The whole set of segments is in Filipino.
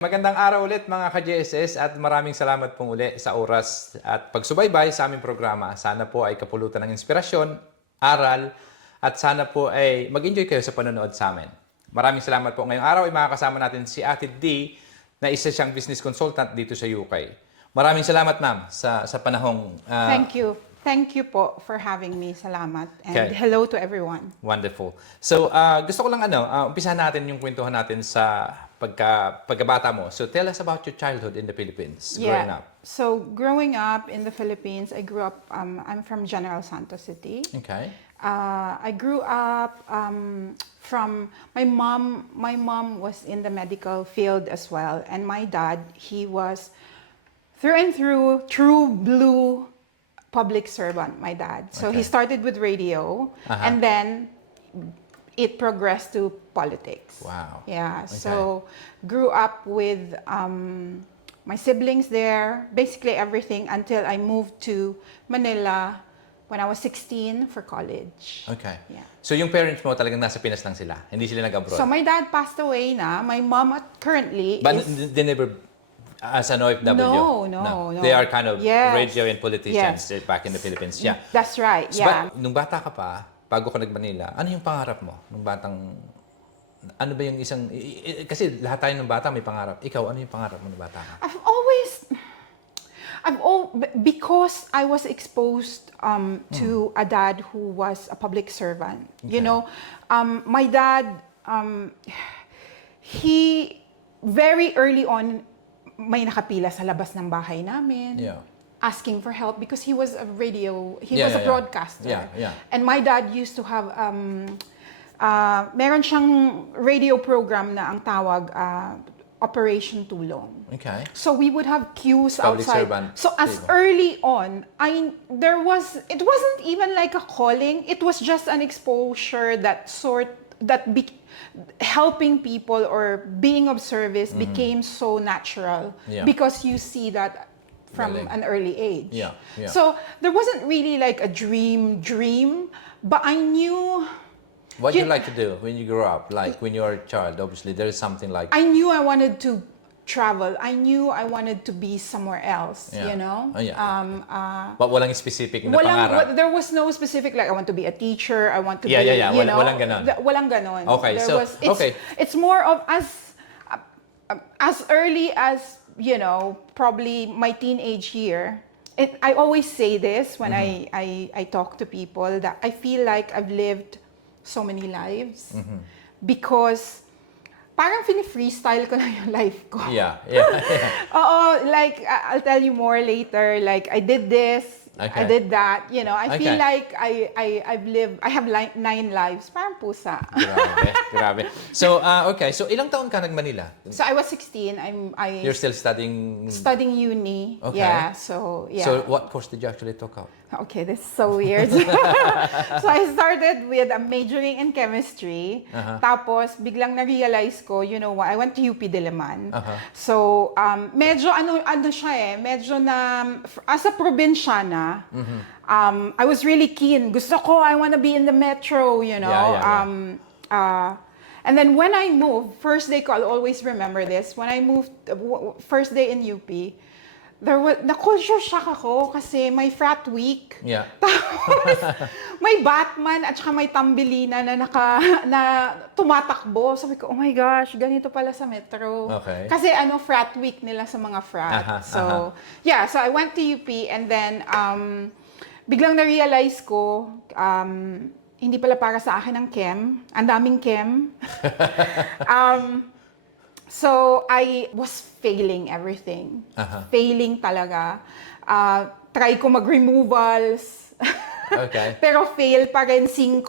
Magandang araw ulit mga ka-JSS at maraming salamat pong uli sa oras at pagsubaybay sa aming programa. Sana po ay kapulutan ng inspirasyon, aral at sana po ay mag-enjoy kayo sa panonood sa amin. Maraming salamat po. Ngayong araw ay makakasama natin si Ate D na isa siyang business consultant dito sa UK. Maraming salamat ma'am sa panahong... Thank you. Thank you po for having me. Salamat. And hello to everyone. Wonderful. So, gusto ko lang umpisahan natin yung kwentuhan natin sa pagkabata mo. So, tell us about your childhood in the Philippines, growing up. So, growing up in the Philippines, I grew up, I'm from General Santos City. Okay. I grew up from, my mom was in the medical field as well. And my dad, he was through and through, true blue public servant, my dad. So he started with radio, and then it progressed to politics. Wow. Yeah. Okay. So grew up with my siblings there, basically everything until I moved to Manila when I was 16 for college. Okay. Yeah. So yung parents mo talagang nasa Pinas lang sila? Hindi sila nag-abroad? So my dad passed away na. My mom currently But they never... As an OFW? No. They are kind of radio and politicians back in the Philippines. Yeah. That's right. So, Yeah. but, nung bata ka pa, bago ka nag-Manila, ano yung pangarap mo? Nung batang, ano ba yung isang, kasi lahat tayo ng bata may pangarap. Ikaw, ano yung pangarap mo nung bata ka? Because I was exposed to a dad who was a public servant. Okay. You know, my dad, he very early on, may nakapila sa labas ng bahay namin, asking for help because he was a broadcaster. And my dad used to have, meron siyang radio program na ang tawag, Operation Tulong. Okay. So we would have queues Public outside. So as early on, it wasn't even like a calling, it was just an exposure helping people or being of service became so natural because you see that from an early age. So there wasn't really like a dream, but I knew... What do you like to do when you grow up? Like when you're a child, obviously there is something like... I knew I wanted to travel. I knew I wanted to be somewhere else, you know? But walang specific na pangarap? There was no specific, like I want to be a teacher, I want to be, you know? Walang ganon? Walang ganon. Okay, it's more of as early as, you know, probably my teenage year. I always say this when I talk to people that I feel like I've lived so many lives because parang fini-freestyle ko na yung life ko. Oo, like, I'll tell you more later. Like, I did this, I did that. You know, I feel like I have 9 lives. Parang pusa. Grabe. So, okay. So, ilang taon ka nag-Manila? So, I was 16. You're still studying? Studying uni. Okay. Yeah, so, yeah. So, what course did you actually take out? Okay, this is so weird. So I started with majoring in chemistry. Tapos biglang na-realize ko, you know what, I went to UP Diliman. So medyo ano siya medyo na as a probinsyana, I was really keen. Gusto ko, I want to be in the metro, you know. And then when I moved, first day ko, I'll always remember this. When I moved, first day in UP, na-culture shock ako kasi may frat week. Tapos may Batman at saka may Tambelina na tumatakbo. Sabi ko, oh my gosh, ganito pala sa metro. Okay. Kasi frat week nila sa mga frat. So I went to UP and then biglang na-realize ko, hindi pala para sa akin ang chem. Ang daming chem. So, I was failing everything. Failing talaga. Try ko mag-removals. Okay. Pero fail pa rin 5.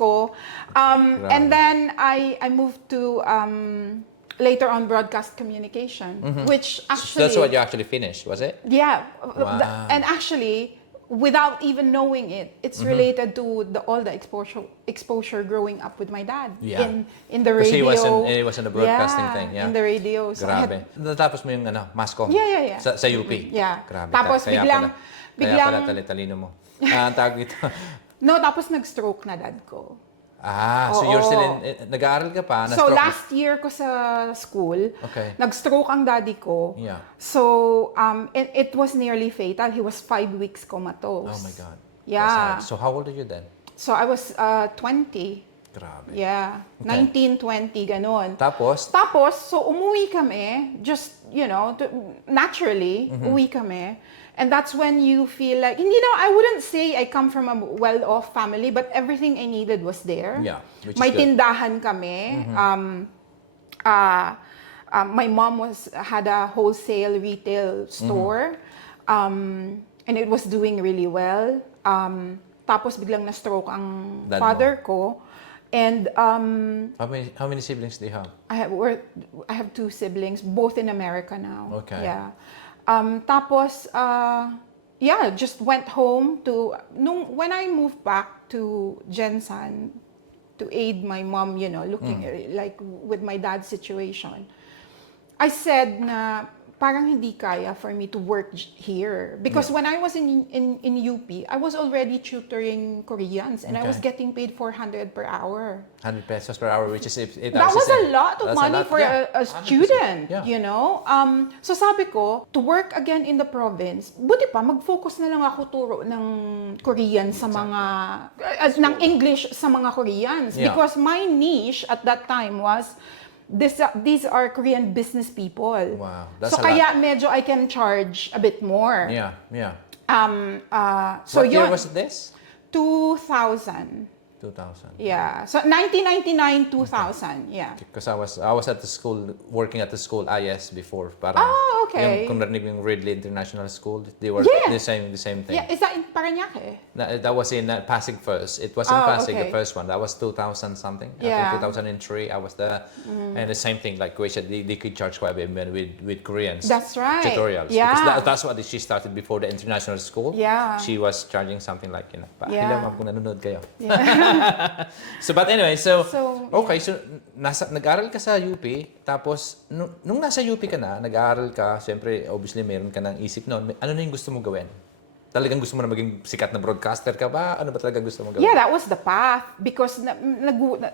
And then, I moved to, later on, broadcast communication. Which actually... That's what you actually finished, was it? Yeah. Wow. And actually... without even knowing it, it's related to all the exposure growing up with my dad in the radio. Kasi he was in the broadcasting thing. In the radio. So grabe. Natapos mo yung mass comm? Sa UP? Grabe. Tapos biglang... Kaya pala tali-talino mo. Tawag ito. No, tapos nag-stroke na dad ko. So you're Oo. still nag-aaral ka pa? So na-stroke last year ko sa school, Okay. nag-stroke ang daddy ko. Yeah. So it was nearly fatal. He was 5 weeks comatose. Oh my God. Yeah. So how old are you then? So I was 20. Grabe. Yeah. Okay. 19, 20, ganon. Tapos, So umuwi kami, just, naturally, uwi kami. And that's when you feel like, I wouldn't say I come from a well-off family, but everything I needed was there. Yeah, which is May good. tindahan kami. My mom had a wholesale retail store. And it was doing really well. Tapos biglang na-stroke ang Dad mo. father ko. And how many siblings do you have? I have 2 siblings, both in America now. Okay. Yeah. Tapos, just went home when I moved back to Jensan to aid my mom, looking like with my dad's situation. I said na parang hindi kaya for me to work here. Because when I was in UP, I was already tutoring Koreans and I was getting paid 400 per hour. 100 pesos per hour, which is 8 That hours. was a lot of That's money for yeah. a 100%. student, Yeah. So sabi ko, to work again in the province, buti pa, mag-focus na lang ako turo ng Korean sa mga, ng English sa mga Koreans. Yeah. Because my niche at that time was, these are Korean business people. Wow, that's so a kaya medyo I can charge a bit more. Yeah, yeah. So What year yun, was this? 2000. 2000. Yeah. So 1999, 2000. Yeah. Because I was at the school, working at the school IS before. Parang, Ah, okay. Kung narinig yung Ridley International School, they were Yeah. the same thing. Yeah, is that in Parañaque? That was in Pasig first. It was in Pasig, okay. the first one. That was 2000 something. I Yeah. think 2003, I was there. And the same thing, like Kuya said, they could charge quite a bit with Koreans. That's right. Tutorials. Yeah. Because that's what she started before the international school. Yeah. She was charging something like, Yeah. hello ma'am kung nanonood kayo. But anyway, So, okay, so nag-aral ka sa UP, tapos nung nasa UP ka na, nag-aral ka, siyempre, obviously, meron ka ng isip noon. Ano na yung gusto mo gawin? Talagang gusto mo na maging sikat na broadcaster ka ba? Ano ba talaga gusto mo gawin? yeah, that was the path because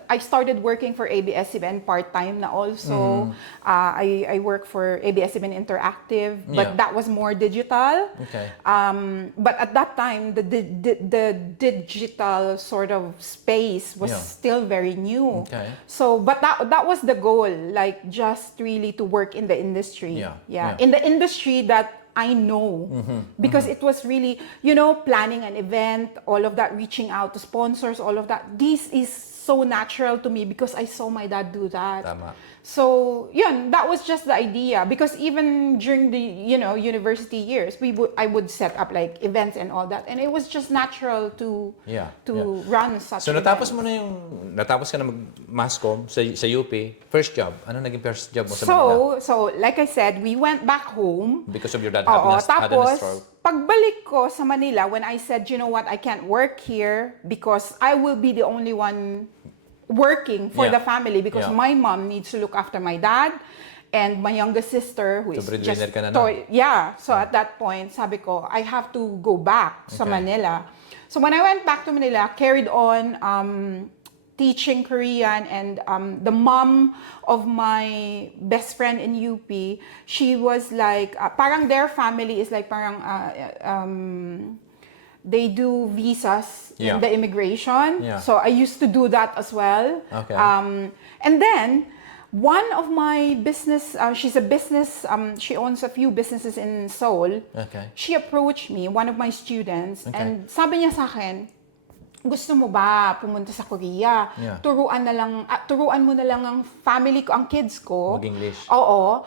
I started working for ABS-CBN part-time na also. I work for ABS-CBN Interactive, but Yeah. that was more digital. Okay. But at that time, the digital sort of space was Yeah. still very new. Okay. So, but that was the goal, like just really to work in the industry. Yeah. In the industry that I know, because it was really, planning an event, all of that, reaching out to sponsors, all of that. This is so natural to me because I saw my dad do that. Tama. So, that was just the idea. Because even during the, university years, I would set up like events and all that. And it was just natural to run such So natapos events. natapos ka na mag-masscom sa UP, first job. Ano naging first job mo sa Manila? So, like I said, we went back home. Because of your dad Oo, had a tapos, stroke. pagbalik ko sa Manila, when I said, you know what, I can't work here because I will be the only one working for Yeah. the family because Yeah. my mom needs to look after my dad and my youngest sister who is So, just breadwinner ka na nun. So at that point, sabi ko, I have to go back sa Okay. Manila. So when I went back to Manila, carried on teaching Korean, and the mom of my best friend in UP, she was like, parang their family is like parang, they do visas Yeah. in the immigration. Yeah. So I used to do that as well. Okay. And then, one of my business, she's a business, she owns a few businesses in Seoul. Okay. She approached me, one of my students, Okay. and sabi niya sa akin, gusto mo ba pumunta sa Korea? Yeah. Turuan mo na lang ang family ko, ang kids ko. Mag-English. Oo.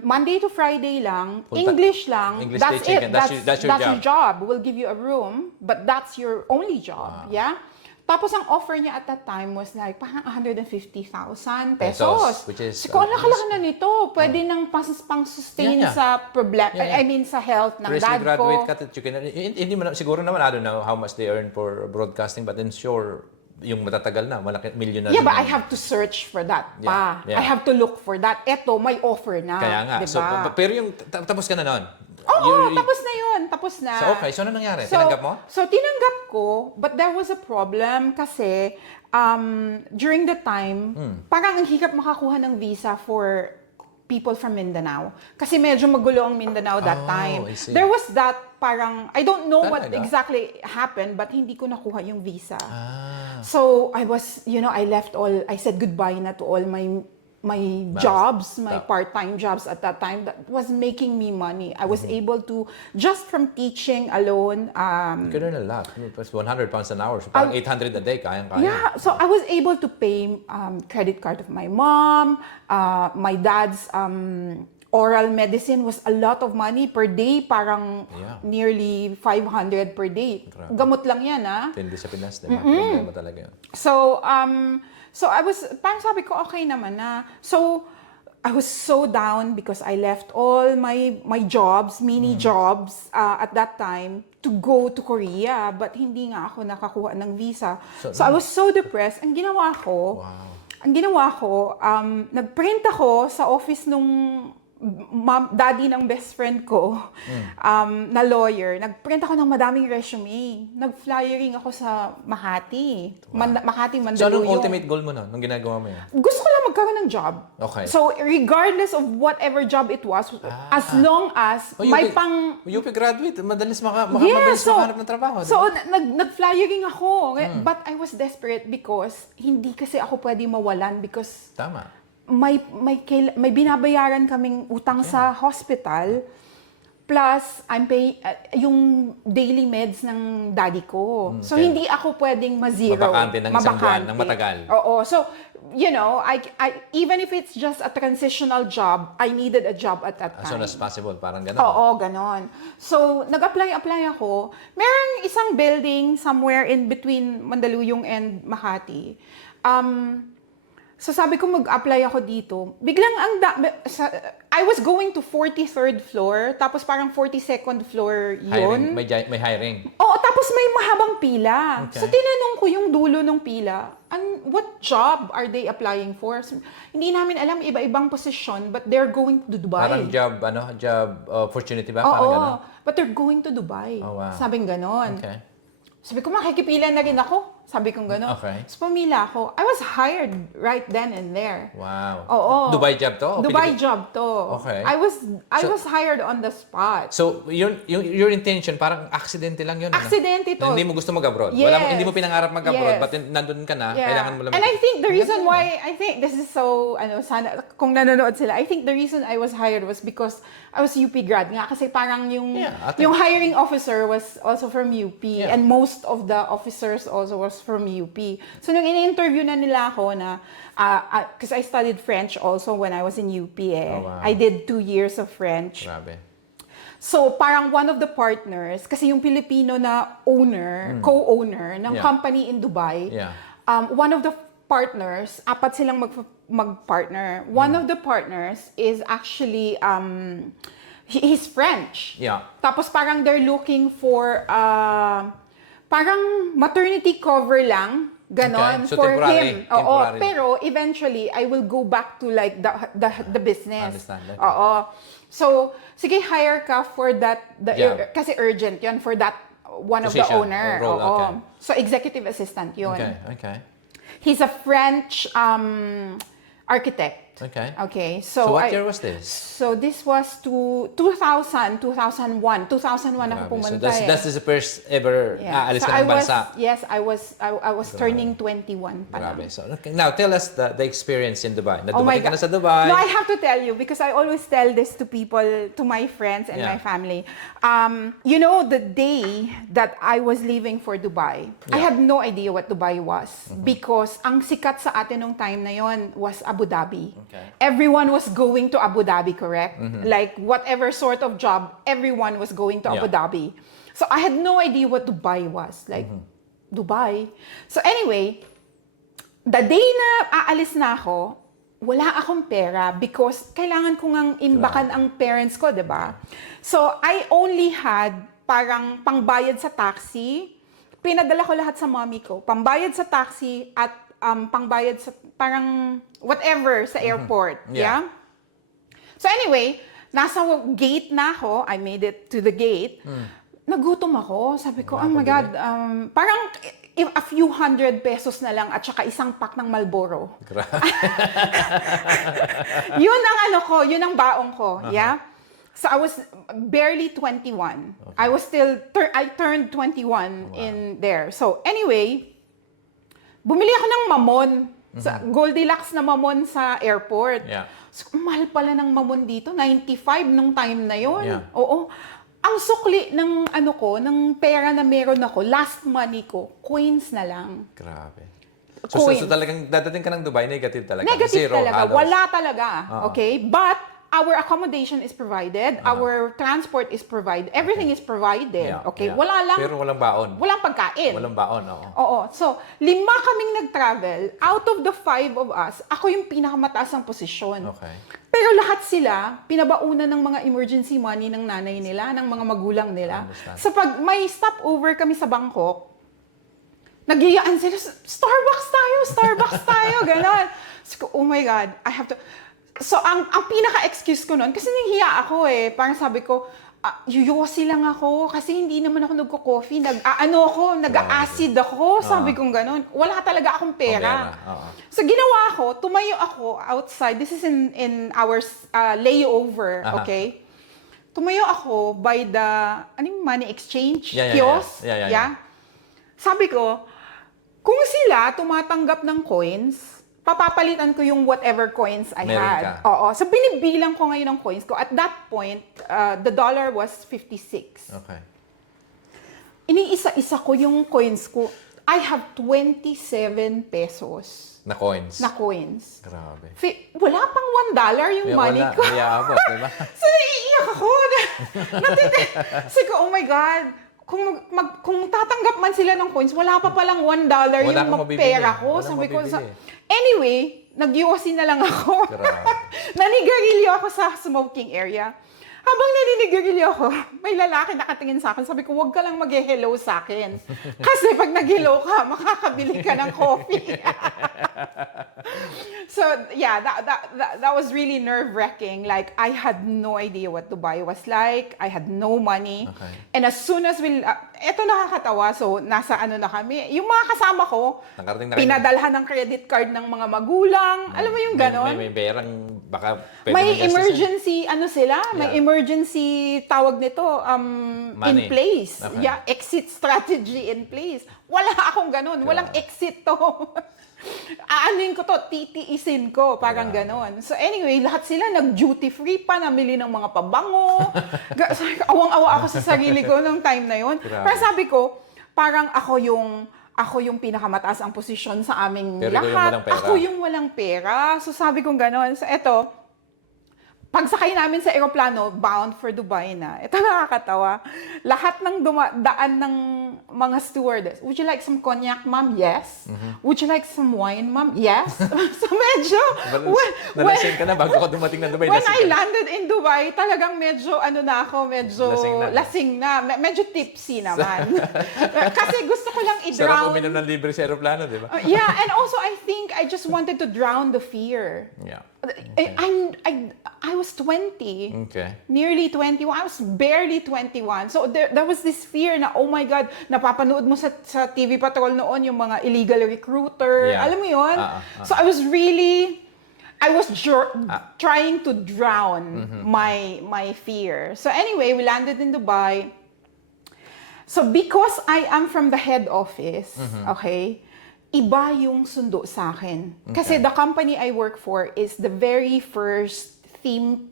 Monday to Friday lang, Punta- English lang, English that's teaching, it. and that's your job. We'll give you a room, but that's your only job. Yeah? Tapos ang offer niya at that time was like parang 150,000 pesos. Which is, Siko, laki na nito. Pwede nang pang-sustain Yeah. sa problem, Yeah. I mean sa health ng Recently dad graduate ko. ka, that you can, hindi mo, siguro naman, I don't know how much they earn for broadcasting, but then sure, yung matatagal na, malaki, million na Yeah, din but I yung- have to search for that pa. Yeah. I have to look for that. Eto, may offer na. Kaya nga. Diba? So, pero yung tapos ka na noon. Oo, tapos na yun. Tapos na. So, okay. So, ano nangyari? Tinanggap mo? So, tinanggap ko, but there was a problem kasi during the time, parang ang hirap makakuha ng visa for people from Mindanao. Kasi medyo magulo ang Mindanao that time. I see. There was that parang, I don't know what Talaga? exactly happened, but hindi ko nakuha yung visa. Ah. So, I left I said goodbye na to all my jobs, my part-time jobs at that time that was making me money. I was able to, just from teaching alone, You could earn a lot. It was 100 pounds an hour. So, parang 800 a day. Kayang-kaya. yeah, so I was able to pay credit card of my mom, my dad's oral medicine was a lot of money per day, parang nearly 500 per day. Grabe. Gamot lang yan, ah. Hindi sa Pinas, di ba? Problema talaga yun. So I was, parang sabi ko, okay naman na. So, I was so down because I left all my jobs, mini jobs at that time to go to Korea. But hindi nga ako nakakuha ng visa. So I was so depressed. Ang ginawa ko, nagprint ako sa office nung daddy ng best friend ko, na lawyer. Nagprint ako ng madaming resume. Nag-flyering ako sa Makati. Makati, So, Mandaluyong. anong ultimate goal mo nung ginagawa mo yan? Gusto ko lang magkaroon ng job. Okay. So, regardless of whatever job it was, as long as may pang... UP graduate, madalis Yes, makahanap ng trabaho. So, nag-flyering ako. But I was desperate because hindi kasi ako pwede mawalan because Tama. may binabayaran kaming utang sa hospital. Plus, I'm paying yung daily meds ng daddy ko. So, hindi ako pwedeng ma-zero. Mabakante ng isang buwan, ng matagal. Oo. So, I even if it's just a transitional job, I needed a job at that time. As soon as possible, parang gano'n. Oo, ganon. So, nag-apply ako. Merong isang building somewhere in between Mandaluyong and Makati. So sabi ko mag-apply ako dito. Biglang I was going to 43rd floor, tapos parang 42nd floor yun. Hiring, may hiring. Oo, tapos may mahabang pila. Okay. So tinanong ko yung dulo ng pila, what job are they applying for? So, hindi namin alam, iba-ibang posisyon, but they're going to Dubai. Parang job opportunity ba? Parang gano'n? But they're going to Dubai. Oh, wow. Sabing ganon. Okay. Sabi ko, makikipila na rin ako. Sabi kong gano'n. Okay. So, pumila ako. I was hired right then and there. Wow. Oo. Dubai job to? Dubai job to. Okay. I was hired on the spot. So, your intention, parang aksidente lang yun. Accident ito. Hindi mo gusto mag-abroad. Yes. Hindi mo pinangarap mag-abroad, Yes. but nandun ka na, kailangan mo lang. And I think the reason why, I think this is so, sana, kung nanonood sila, I think the reason I was hired was because I was UP grad nga. Kasi parang yung hiring officer was also from UP. Yeah. And most of the officers also was from UP. So, nung in-interview na nila ako na, because I studied French also when I was in UP eh. Oh, wow. I did 2 years of French. Grabe. So, parang one of the partners, kasi yung Filipino na co-owner ng company in Dubai, one of the partners, apat silang mag-partner. One of the partners is actually, he's French. Yeah. Tapos parang they're looking for, parang maternity cover lang, ganon, Okay. So, for temporary. him. Oo, Temporary. pero eventually, I will go back to like the business. Understand. Okay. Oo. So, sige, hire ka for that, Yeah. kasi urgent yon for that one of the Position owner. or role, Oo. okay. So, executive assistant yun. Okay. He's a French architect. Okay. So what year was this? So this was 2001. 2001 ako Grabe. pumunta. So that's the first ever aalis So ka ng bansa. I was turning 21 pa lang. Grabe. So, okay. Now, tell us the experience in Dubai. Oh my Dumating ka na God. sa Dubai. No, I have to tell you because I always tell this to people, to my friends and my family. The day that I was leaving for Dubai, I had no idea what Dubai was because ang sikat sa atin nung time na yon was Abu Dhabi. Okay. Everyone was going to Abu Dhabi, correct? Like whatever sort of job, everyone was going to Abu Dhabi. So I had no idea what Dubai was. Like, Dubai. So anyway, the day na aalis na ako, wala akong pera because kailangan ko ngang imbakan ang parents ko, di ba? So I only had parang pangbayad sa taxi. Pinadala ko lahat sa mommy ko. Pambayad sa taxi at pangbayad sa parang whatever sa airport. Yeah? So anyway, nasa gate na ako, I made it to the gate, nagutom ako. Sabi ko, oh my God, parang a few hundred pesos na lang at saka isang pack ng Marlboro. Yun ang ano ko, yun ang baong ko, yeah? So I was barely 21. Okay. I was still, I turned 21 in there. So anyway, bumili ako ng mamon, sa Goldilocks na mamon sa airport. Yeah. So, mahal pala ng mamon dito, 95 nung time na yon. Yeah. Oo. Ang sukli ng ano ko, ng pera na meron ako, last money ko, coins na lang. Grabe. Coins. So talagang dadating ka ng Dubai, negative talaga? Negative Zero, talaga. halos. Wala talaga. Okay? But, our accommodation is provided, our transport is provided, everything is provided. Yeah, Okay? yeah. Wala lang. Pero walang baon. Walang pagkain. Walang baon, oo. Oo. So, 5 kaming nag-travel. Out of the 5 of us, ako yung pinakamataas ang posisyon. Okay. Pero lahat sila, pinabaunan ng mga emergency money ng nanay nila, ng mga magulang nila. Understand. So, pag may stopover kami sa Bangkok, nagiyaan sila, Starbucks tayo, gano'n. So, oh my God, I have to... So, ang pinaka-excuse ko nun, kasi nahihiya ako eh. Parang sabi ko, yuyosi lang ako kasi hindi naman ako nagko-coffee. Nag-acid ako. Sabi kong gano'n. Wala talaga akong pera. So, ginawa ko, tumayo ako outside. This is in our layover, okay? Tumayo ako by the, money exchange kiosk. Yeah. Sabi ko, kung sila tumatanggap ng coins, papapalitan ko yung whatever coins I Meron had. ka. Oo. So, binibilang ko ngayon ang coins ko. At that point, the dollar was 56. Okay. Iniisa-isa ko yung coins ko. I have 27 pesos Na coins. na coins. Grabe. Wala pang $1 yung money ko. Wala, diba? So, naiiyak ako. Sabi ko, oh my God, kung tatanggap man sila ng coins, wala pa palang $1 yung pera ko. Sabi ko, anyway, nag-UOC na lang ako. Nanigarilyo ako sa smoking area. Habang naninigarilyo ako, may lalaki nakatingin sa akin. Sabi ko, huwag ka lang mag-hello sa akin. Kasi pag nag-hello ka, makakabili ka ng coffee. So, yeah, that was really nerve-wracking. Like, I had no idea what Dubai was like. I had no money. Okay. And as soon as eto nakakatawa, so nasa ano na kami, yung mga kasama ko, pinadalhan ng credit card ng mga magulang. Alam mo yung ganon? May perang, baka pwede May emergency, may emergency tawag nito, in place. Okay. Yeah, exit strategy in place. Wala akong ganon. Walang exit to. Aanin ko to, titiisin ko, parang ganon. So anyway, lahat sila nag-duty free pa, namili ng mga pabango. Awang-awa ako sa sarili ko nung time na yun. Pero sabi ko, parang ako yung pinakamataas ang posisyon sa aming lahat. Ako yung walang pera. So sabi kong ganon. So eto, pagsakay namin sa eroplano, bound for Dubai na. Ito nakakatawa. Lahat ng daan ng mga stewardess, would you like some cognac, ma'am? Yes. Would you like some wine, ma'am? Yes. So medyo... Nalasing ka na bago ka dumating ng Dubai. When I landed in Dubai, talagang medyo lasing na. Medyo tipsy naman. Kasi gusto ko lang i-drown. Sarap uminom ng libre sa eroplano, di ba? Yeah, and also I think I just wanted to drown the fear. Yeah. I was 20. Okay. Nearly 21. I was barely 21. So there was this fear na, oh my God, napapanood mo sa TV Patrol noon yung mga illegal recruiter. Yeah. Alam mo yun? So I was trying to drown my fear. So anyway, we landed in Dubai. So because I am from the head office, okay, iba yung sundo sa akin. Kasi the company I work for is the very first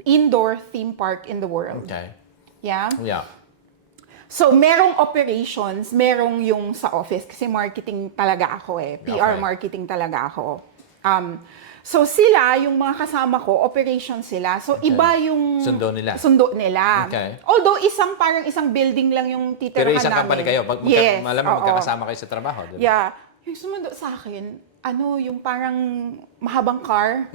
indoor theme park in the world. Okay. Yeah? Yeah. So, merong operations, merong yung sa office, kasi marketing talaga ako eh. PR marketing talaga ako. So, sila, yung mga kasama ko, operations sila. So, iba yung sundo nila. Okay. Although, parang isang building lang yung titirahan namin. Pero isang company kayo. Yes. Malamang magkakasama kayo sa trabaho. Diba? Yeah. Yung sumundo sa akin, yung parang mahabang car.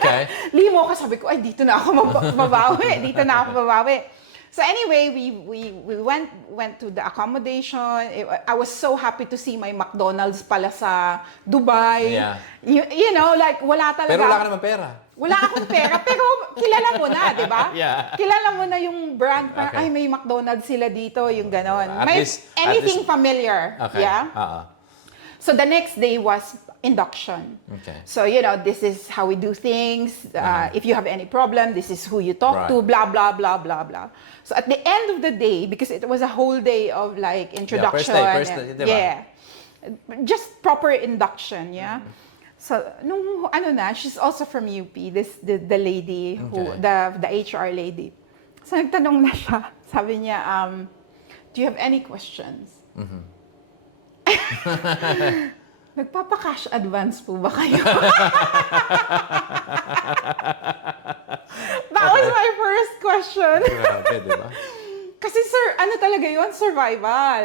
Okay. Limo ka, sabi ko, ay, dito na ako mababawi. So anyway, we went to the accommodation. I was so happy to see my McDonald's pala sa Dubai. Yeah. You know, like, wala talaga. Pero wala ka naman pera. Wala akong pera, pero kilala mo na, di ba? Yeah. Kilala mo na yung brand. Parang, Okay. ay, may McDonald's sila dito, yung ganon. At May least- anything familiar. Okay. Yeah? So the next day was induction. Okay. So, this is how we do things. If you have any problem, this is who you talk to, Right. blah, blah, blah, blah, blah. So at the end of the day, because it was a whole day of like introduction. first day, diba? Yeah. Just proper induction, yeah. So, nung she's also from UP, the lady, who, Okay. the HR lady. So, nagtanong na siya. Sabi niya, do you have any questions? Nagpapa-cash advance po ba kayo? That was my first question. Grabe, di ba? Kasi sir, talaga yon, survival.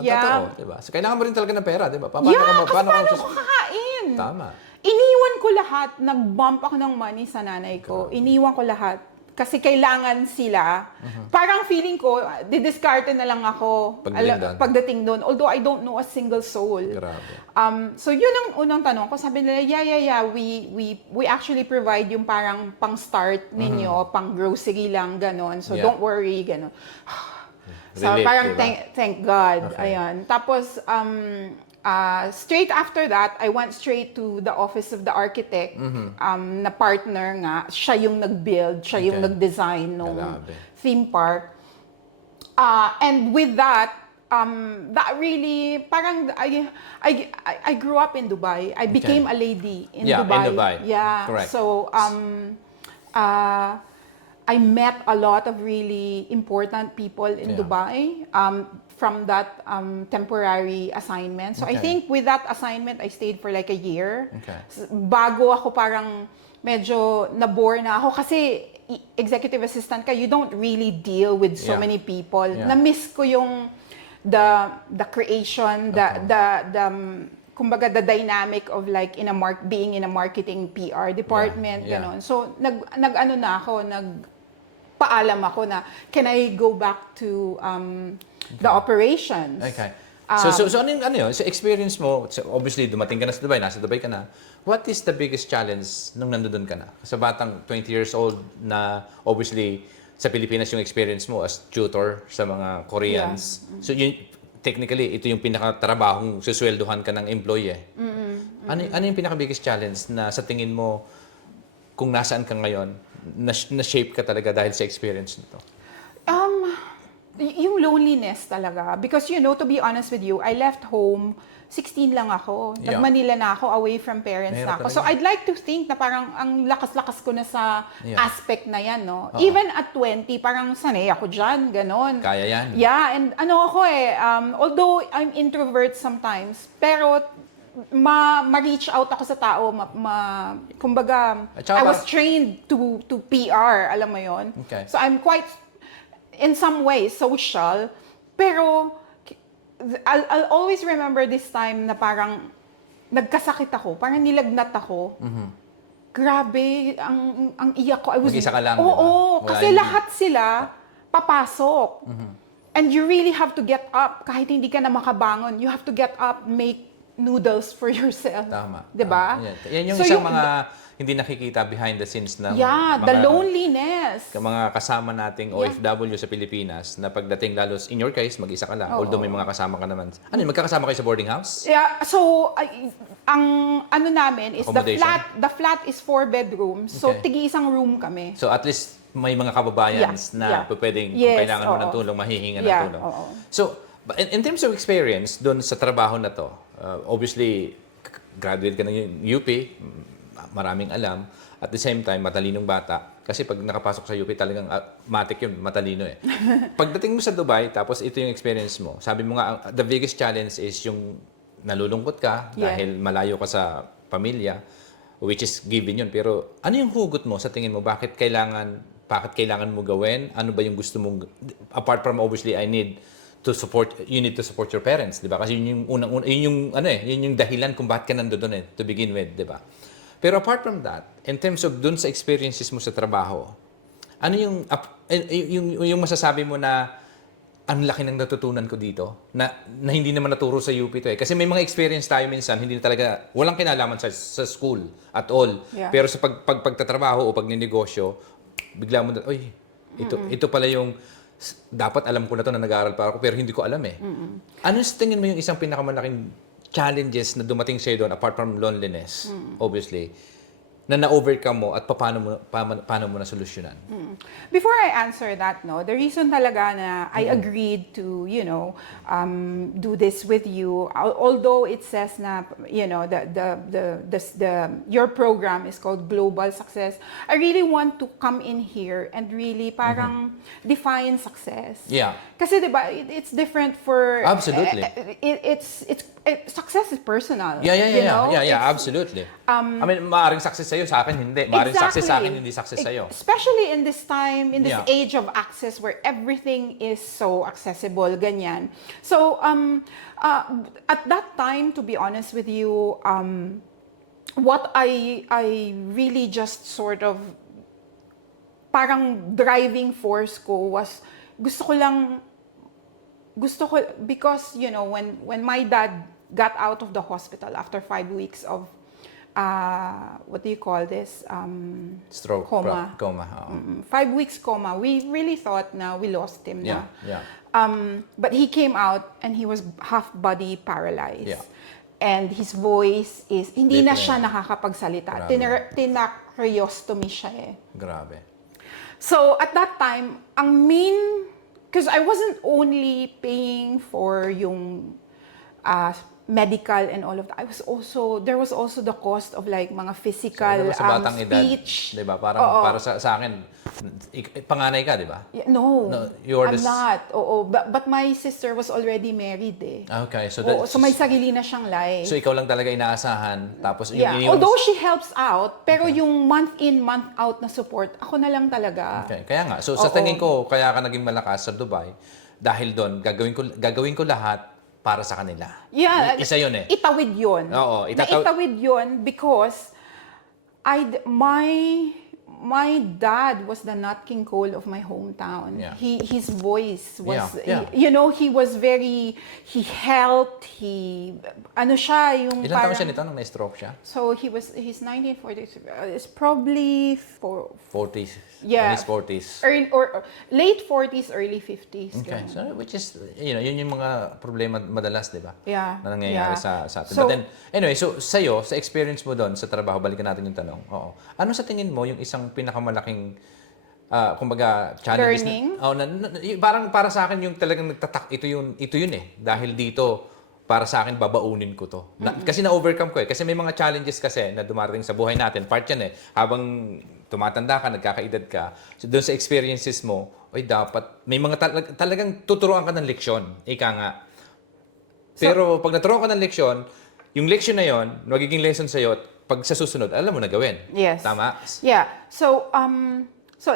Totoo, di ba? So, kailangan mo rin talaga ng pera, di ba? Paano Paano ka ko kakain? Tama. Iniwan ko lahat. Nag-bump ako ng money sa nanay ko. Iniwan ko lahat. Kasi kailangan sila. Parang feeling ko, didiskarte na lang ako pagdating doon. Although I don't know a single soul. Grabe. So yun ang unang tanong ko. Sabi nila, yeah. We actually provide yung parang pang-start ninyo, pang-grocery lang, ganon. So don't worry, ganon. So Relief, parang diba? thank God. Okay. Ayan. Tapos, straight after that, I went straight to the office of the architect, na partner nga. Siya yung nag-build, siya yung Okay. nag-design ng Grabe. theme park. And with that, that really, parang, I grew up in Dubai. I became a lady in Yeah, Dubai. in Dubai. Yeah. Correct. So, I met a lot of really important people in Yeah. Dubai from that temporary assignment. So I Okay. think with that assignment, I stayed for like a year. Okay. Bago ako parang medyo na-bore na ako kasi executive assistant ka, you don't really deal with so Yeah. many people. Yeah. Na-miss ko yung the creation, kumbaga the dynamic of like being in a marketing PR department, Yeah. ganon. So nag-ano na ako, nagpaalam ako na can I go back to the operations? Okay. So ano yun? So experience mo, so obviously dumating ka na sa Dubai, nasa Dubai ka na. What is the biggest challenge nung nandoon ka na? Sa batang 20 years old na obviously sa Pilipinas yung experience mo as tutor sa mga Koreans. So yun, technically, ito yung pinakatrabahong susweldohan ka ng employee eh. Ano yung pinaka-biggest challenge na sa tingin mo kung nasaan ka ngayon, na-shape ka talaga dahil sa experience nito? Yung loneliness talaga. Because, to be honest with you, I left home, 16 lang ako. Yeah. Nag-Manila na ako, away from parents Mahirap na ako. talaga. So, I'd like to think na parang ang lakas-lakas ko na sa Yeah. aspect na yan, no? Oo. Even at 20, parang sanay ako dyan, ganon. Kaya yan. Yeah, and ako although I'm introvert sometimes, pero ma-reach out ako sa tao, kumbaga, At saka I was trained to PR, alam mo yon. Okay. So I'm quite, in some ways, social, pero I'll always remember this time na parang nagkasakit ako, parang nilagnat ako. Grabe, ang iyak ko. Mag-isa ka lang, Oo, di ba? kasi Wala lahat sila papasok. And you really have to get up kahit hindi ka na makabangon. You have to get up, make noodles for yourself. Tama. 'Di ba? Yan yung So isang mga hindi nakikita behind the scenes ng the loneliness. mga kasama nating OFW sa Pilipinas na pagdating lalos, in your case, mag-isa ka lang. Although may mga kasama ka naman. Ano yun, magkakasama kayo sa boarding house? Yeah, so ang ano namin is Accommodation? the flat is 4 bedrooms. So Okay. tigi-isang room kami. So at least may mga kababayans na pwedeng kung Yes, kailangan mo ng oo. tulong, mahihinga ng Yeah, tulong. oo. So, in terms of experience doon sa trabaho na to, obviously, graduate ka ng UP, maraming alam. At the same time, matalinong bata. Kasi pag nakapasok sa UP, talagang matik yun, matalino eh. Pagdating mo sa Dubai, tapos ito yung experience mo, sabi mo nga, the biggest challenge is yung nalulungkot ka dahil malayo ka sa pamilya, which is given yun. Pero ano yung hugot mo sa tingin mo? Bakit kailangan mo gawin? Ano ba yung gusto mong, apart from obviously, you need to support your parents, di ba? Kasi yun yung dahilan kung bakit ka nandoon to begin with, di ba? Pero apart from that, in terms of dun sa experiences mo sa trabaho, ano yung masasabi mo na ang laki ng natutunan ko dito na hindi naman naturo sa UP to eh. Kasi may mga experience tayo minsan, hindi talaga, walang kinalaman sa school at all. Yeah. Pero sa pagtatrabaho o pagninegosyo, bigla mo na, oy, ito pala yung, dapat alam ko na to na nag-aaral pa ako, pero hindi ko alam eh. Ano sa tingin mo yung isang pinakamalaking challenges na dumating sa'yo doon, apart from loneliness, obviously, na na-overcome mo at paano mo na solusyonan? Before I answer that, no, the reason talaga na I agreed to, do this with you, although it says na, your program is called Global Success, I really want to come in here and really parang define success. Yeah. Kasi diba, it's different for... Absolutely. Success is personal. Yeah, It's- absolutely. I mean, maaaring success sa'yo, sa akin hindi. Maaaring success sa akin, Exactly. hindi success sa'yo. Especially in this time, in this Yeah. age of access where everything is so accessible, ganyan. So, at that time, to be honest with you, what I really just sort of parang driving force ko was gusto ko because when my dad got out of the hospital after 5 weeks of what do you call this? Stroke. Coma. Coma. Oo. 5 weeks coma. We really thought na we lost him na. Yeah. But he came out and he was half body paralyzed. Yeah. And his voice is, hindi na Different. siya nakakapagsalita. Grabe. Tinacryostomy siya eh. Grabe. So at that time, because I wasn't only paying for yung medical and all of that. There was also the cost of like mga physical Diba sa batang speech. edad, 'di ba? Parang Oo. para sa akin, panganay ka, 'di ba? Yeah, no, you're I'm the not. Oo, but my sister was already married eh. Okay, so Oo, so may sarili na siyang life. so ikaw lang talaga inaasahan, tapos Yeah. Although she helps out, pero yung month in, month out na support, ako na lang talaga. Okay, kaya nga. So sa Oo. tingin ko, kaya ka naging malakas sa Dubai dahil doon gagawin ko lahat para sa kanila. Yeah. Isa 'yun eh. Itawid yun. Oo, Naitawid yun because my dad was the Nat King Cole of my hometown. Yeah. His voice was, Yeah. he was he helped, siya, yung Ilan parang, taon siya nito nung na-stroke siya? So he's 1940s, it's probably 40s. In Yeah. his 40s. early, or late 40s, early 50s. Okay. ganun. So, which is, yun yung mga problema madalas, di ba? Yeah. Na nangyayari Yeah. sa atin. So- But then, anyway, so sa'yo, sa experience mo doon sa trabaho, balikan natin yung tanong. Oo. Ano sa tingin mo yung isang pinakamalaking, kumbaga, challenges? Learning? Parang para sa akin yung talagang nagtatak, ito yun eh. Dahil dito, para sa akin, babaunin ko to. Kasi na-overcome ko eh. Kasi may mga challenges kasi na dumarating sa buhay natin. Part yan eh. Habang tumatanda ka, nagkakaedad ka, so doon sa experiences mo, dapat, may mga talagang tuturuan ka ng leksyon. Ika nga. Pero pag naturuan ka ng leksyon, yung leksyon na yon, magiging lesson sa'yo, pag sa susunod, alam mo na gawin. Yes. Tama? Yeah. So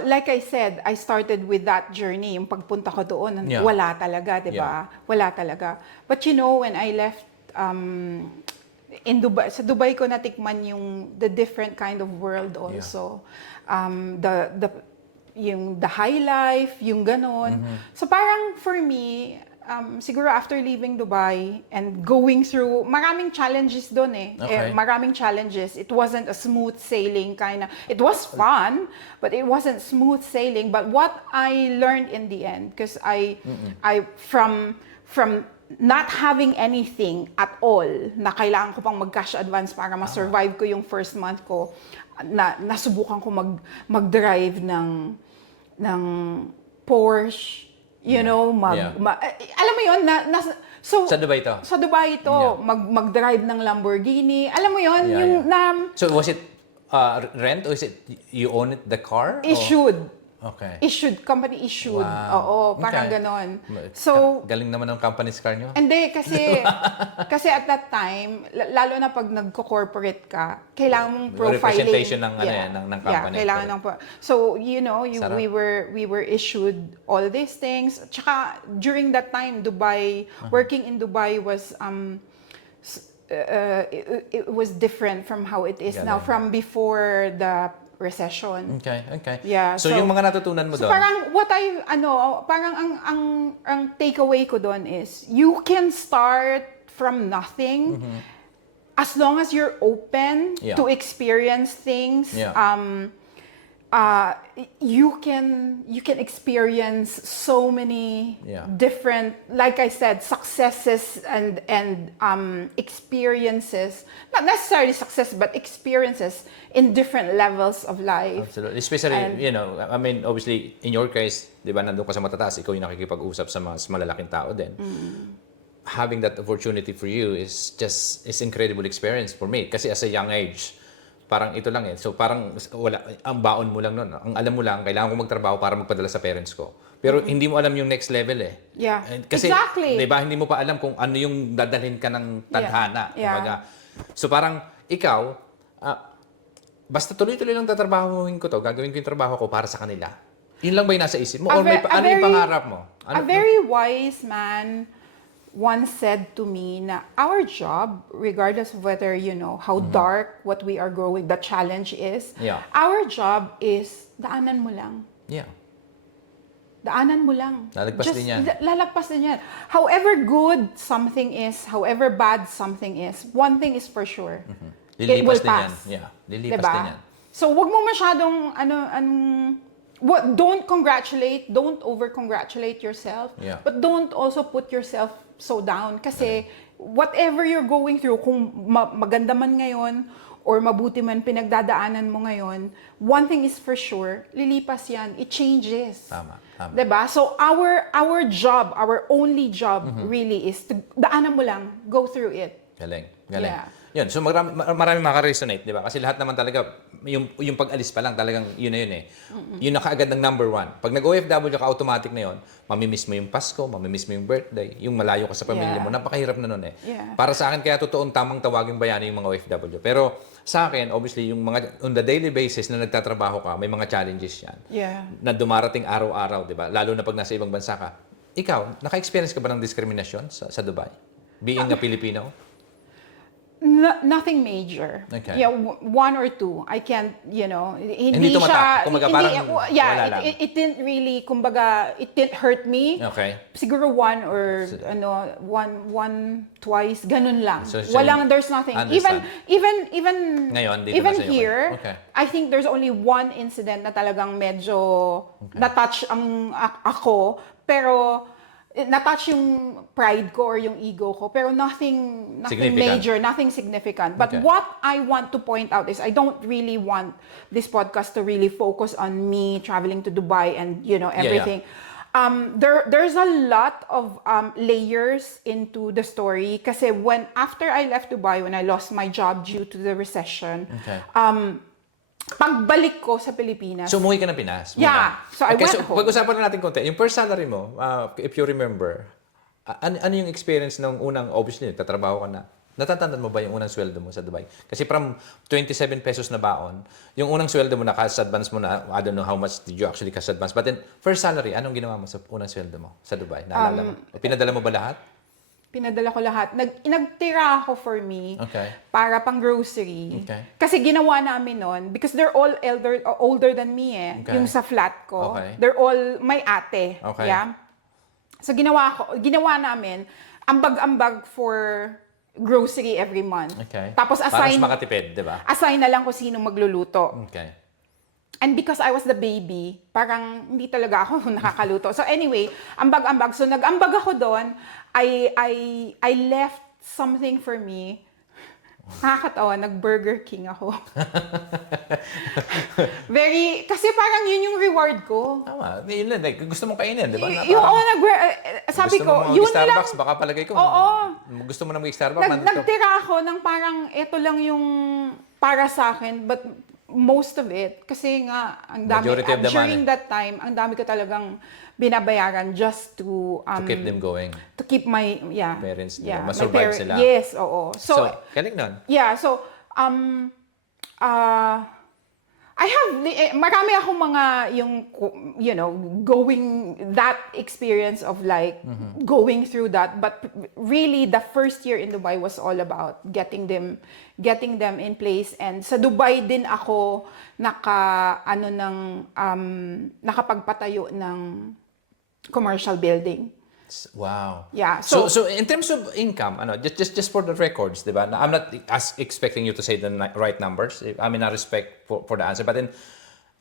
like I said, I started with that journey. Yung pagpunta ko doon, Yeah. wala talaga, di ba? Wala talaga. But when I left in Dubai, sa Dubai ko natikman the different kind of world also. Yung the high life, yung ganon. So parang for me, siguro after leaving Dubai and going through, maraming challenges doon eh. Okay. Maraming challenges. It wasn't a smooth sailing kind of, it was fun, but it wasn't smooth sailing. But what I learned in the end, because from not having anything at all, na kailangan ko pang mag-cash advance para ma-survive ko yung first month ko, nasubukan ko mag-drive ng Porsche, alam mo yun, so Sa Dubai to? sa Dubai ito, Yeah. mag-drive ng Lamborghini. Alam mo yun, So was it rent or is it you own it, the car? issued. Okay. Company issued. Wow. Oo, parang Okay. ganon. So, Galing naman ng company's car nyo. hindi, kasi at that time, lalo na pag nagko-corporate ka, kailangan mong profiling. Representation ng ng company. Yeah, kailangan ng so Sarap. we were issued all these things. Tsaka during that time, Dubai, working in Dubai was it was different from how it is now. Galing. From before the recession. Okay, okay. Yeah, So, yung mga natutunan mo So doon? parang parang ang takeaway ko doon is you can start from nothing as long as you're open Yeah. to experience things. Yeah. You can experience so many Yeah. different, like I said, successes and experiences, not necessarily success but experiences in different levels of life. Absolutely. Especially, And- I mean, obviously, in your case, di ba, nandun ka sa matataas, ikaw yung nakikipag-usap sa mas malalaking tao din. Having that opportunity for you is incredible experience for me. Kasi as a young age, parang ito lang eh. So parang wala, ang baon mo lang nun. Ang alam mo lang, kailangan ko magtrabaho para magpadala sa parents ko. Pero hindi mo alam yung next level eh. Yeah. Kasi, Exactly. di ba, hindi mo pa alam kung ano yung dadalhin ka ng tadhana. Yeah. Kumbaga. So parang ikaw, basta tuloy-tuloy lang tatrabahuhin ko to, gagawin ko yung trabaho ko para sa kanila. Yun lang ba yung nasa isip mo? Or may, ano yung pangarap mo? A very wise man once said to me na our job, regardless of whether, how dark what we are growing, the challenge is, Yeah. our job is daanan mo lang. Yeah. Daanan mo lang. Lalagpas din yan. Lalagpas din yan. However good something is, however bad something is, one thing is for sure. It will Lilipas din yan. pass. Yeah. Lilipas Diba? din yan. So, wag mo masyadong, don't congratulate, don't over-congratulate yourself, Yeah. but don't also put yourself so down. Kasi, whatever you're going through, kung maganda man ngayon, or mabuti man pinagdadaanan mo ngayon, one thing is for sure, lilipas yan. It changes. Tama. Tama. Diba? So, our job, our only job really is to, daanan mo lang, go through it. Galing. Galing. Yeah. Yun. So marami makaresonate, di ba? Kasi lahat naman talaga, yung pag-alis pa lang, talagang yun na yun eh. Yun na kaagad ng number one. Pag nag-OFW ka, automatic na yun, mamimiss mo yung Pasko, mamimiss mo yung birthday, yung malayo ka sa pamilya Yeah. mo, napakahirap na nun eh. Yeah. Para sa akin, kaya totoong tamang tawaging bayani yung mga OFW. Pero sa akin, obviously, yung mga on the daily basis na nagtatrabaho ka, may mga challenges yan. Yeah. Na dumarating araw-araw, di ba? Lalo na pag nasa ibang bansa ka. Ikaw, naka-experience ka ba ng discrimination sa Dubai? Being a Filipino? Nothing major. Okay. Yeah, one or two. I can't, Hindi tumatak. Kumbaga, parang wala lang. It didn't really, kumbaga, it didn't hurt me. Okay. Siguro one or, twice, ganun lang. So, There's nothing. understand. Even Ngayon, dito even na sa'yo. here, Okay. I think there's only one incident na talagang medyo na-touch ako, pero na-touch yung pride ko or yung ego ko, pero nothing Significant. major, nothing significant. But Okay. what I want to point out is I don't really want this podcast to really focus on me traveling to Dubai and everything. There's a lot of layers into the story kasi after I left Dubai, when I lost my job due to the recession, Okay. pagbalik ko sa Pilipinas, So, umuwi ka ng Pinas? Yeah. So, I went so home. pag-usapan na natin konti. Yung first salary mo, if you remember, ano yung experience ng unang, obviously, tatrabaho ka na. Natatandaan mo ba yung unang sweldo mo sa Dubai? Kasi from 27 pesos na baon, yung unang sweldo mo na cash advance mo na, I don't know how much did you actually cash advance. But then, first salary, anong ginawa mo sa unang sweldo mo sa Dubai? Naalala mo? Pinadala mo ba lahat? pinadala ko lahat. Nagtira ako for me Okay. para pang grocery. Okay. Kasi ginawa namin nun, because they're all older than me eh. Okay. Yung sa flat ko. Okay. They're all may ate. Okay. Yeah. So ginawa namin, ambag-ambag for grocery every month. Okay. Tapos Para assign, mas makatipid, di ba? assign na lang kung sino magluluto. Okay. And because I was the baby, parang hindi talaga ako nakakaluto. So anyway, ambag-ambag. So nag-ambag ako doon. I left something for me. Nakakatawa, nag-Burger King ako. Kasi parang yun yung reward ko. Tama. Yun lang. Like, gusto mong kainin, di ba? Na Yung parang- sabi gusto ko, mo yun mag-Starbucks, lang. baka palagay ko. Oo. Gusto mo na mag-Starbucks, Nagtira ako ng parang ito lang yung para sa akin, but most of it, kasi nga, ang dami, Majority of the during money. that time, ang dami ko talagang binabayaran just to keep them going. to keep my Parents, yeah, diba? my Masurvive sila. Yes, oo. So, galing nun. Yeah, so marami akong mga going that experience of like going through that, but really the first year in Dubai was all about getting them in place. And sa Dubai din ako nakapagpatayo ng commercial building. Wow. Yeah. So in terms of income, just for the records, diba? I'm not expecting you to say the right numbers. I mean, I respect for the answer. But then,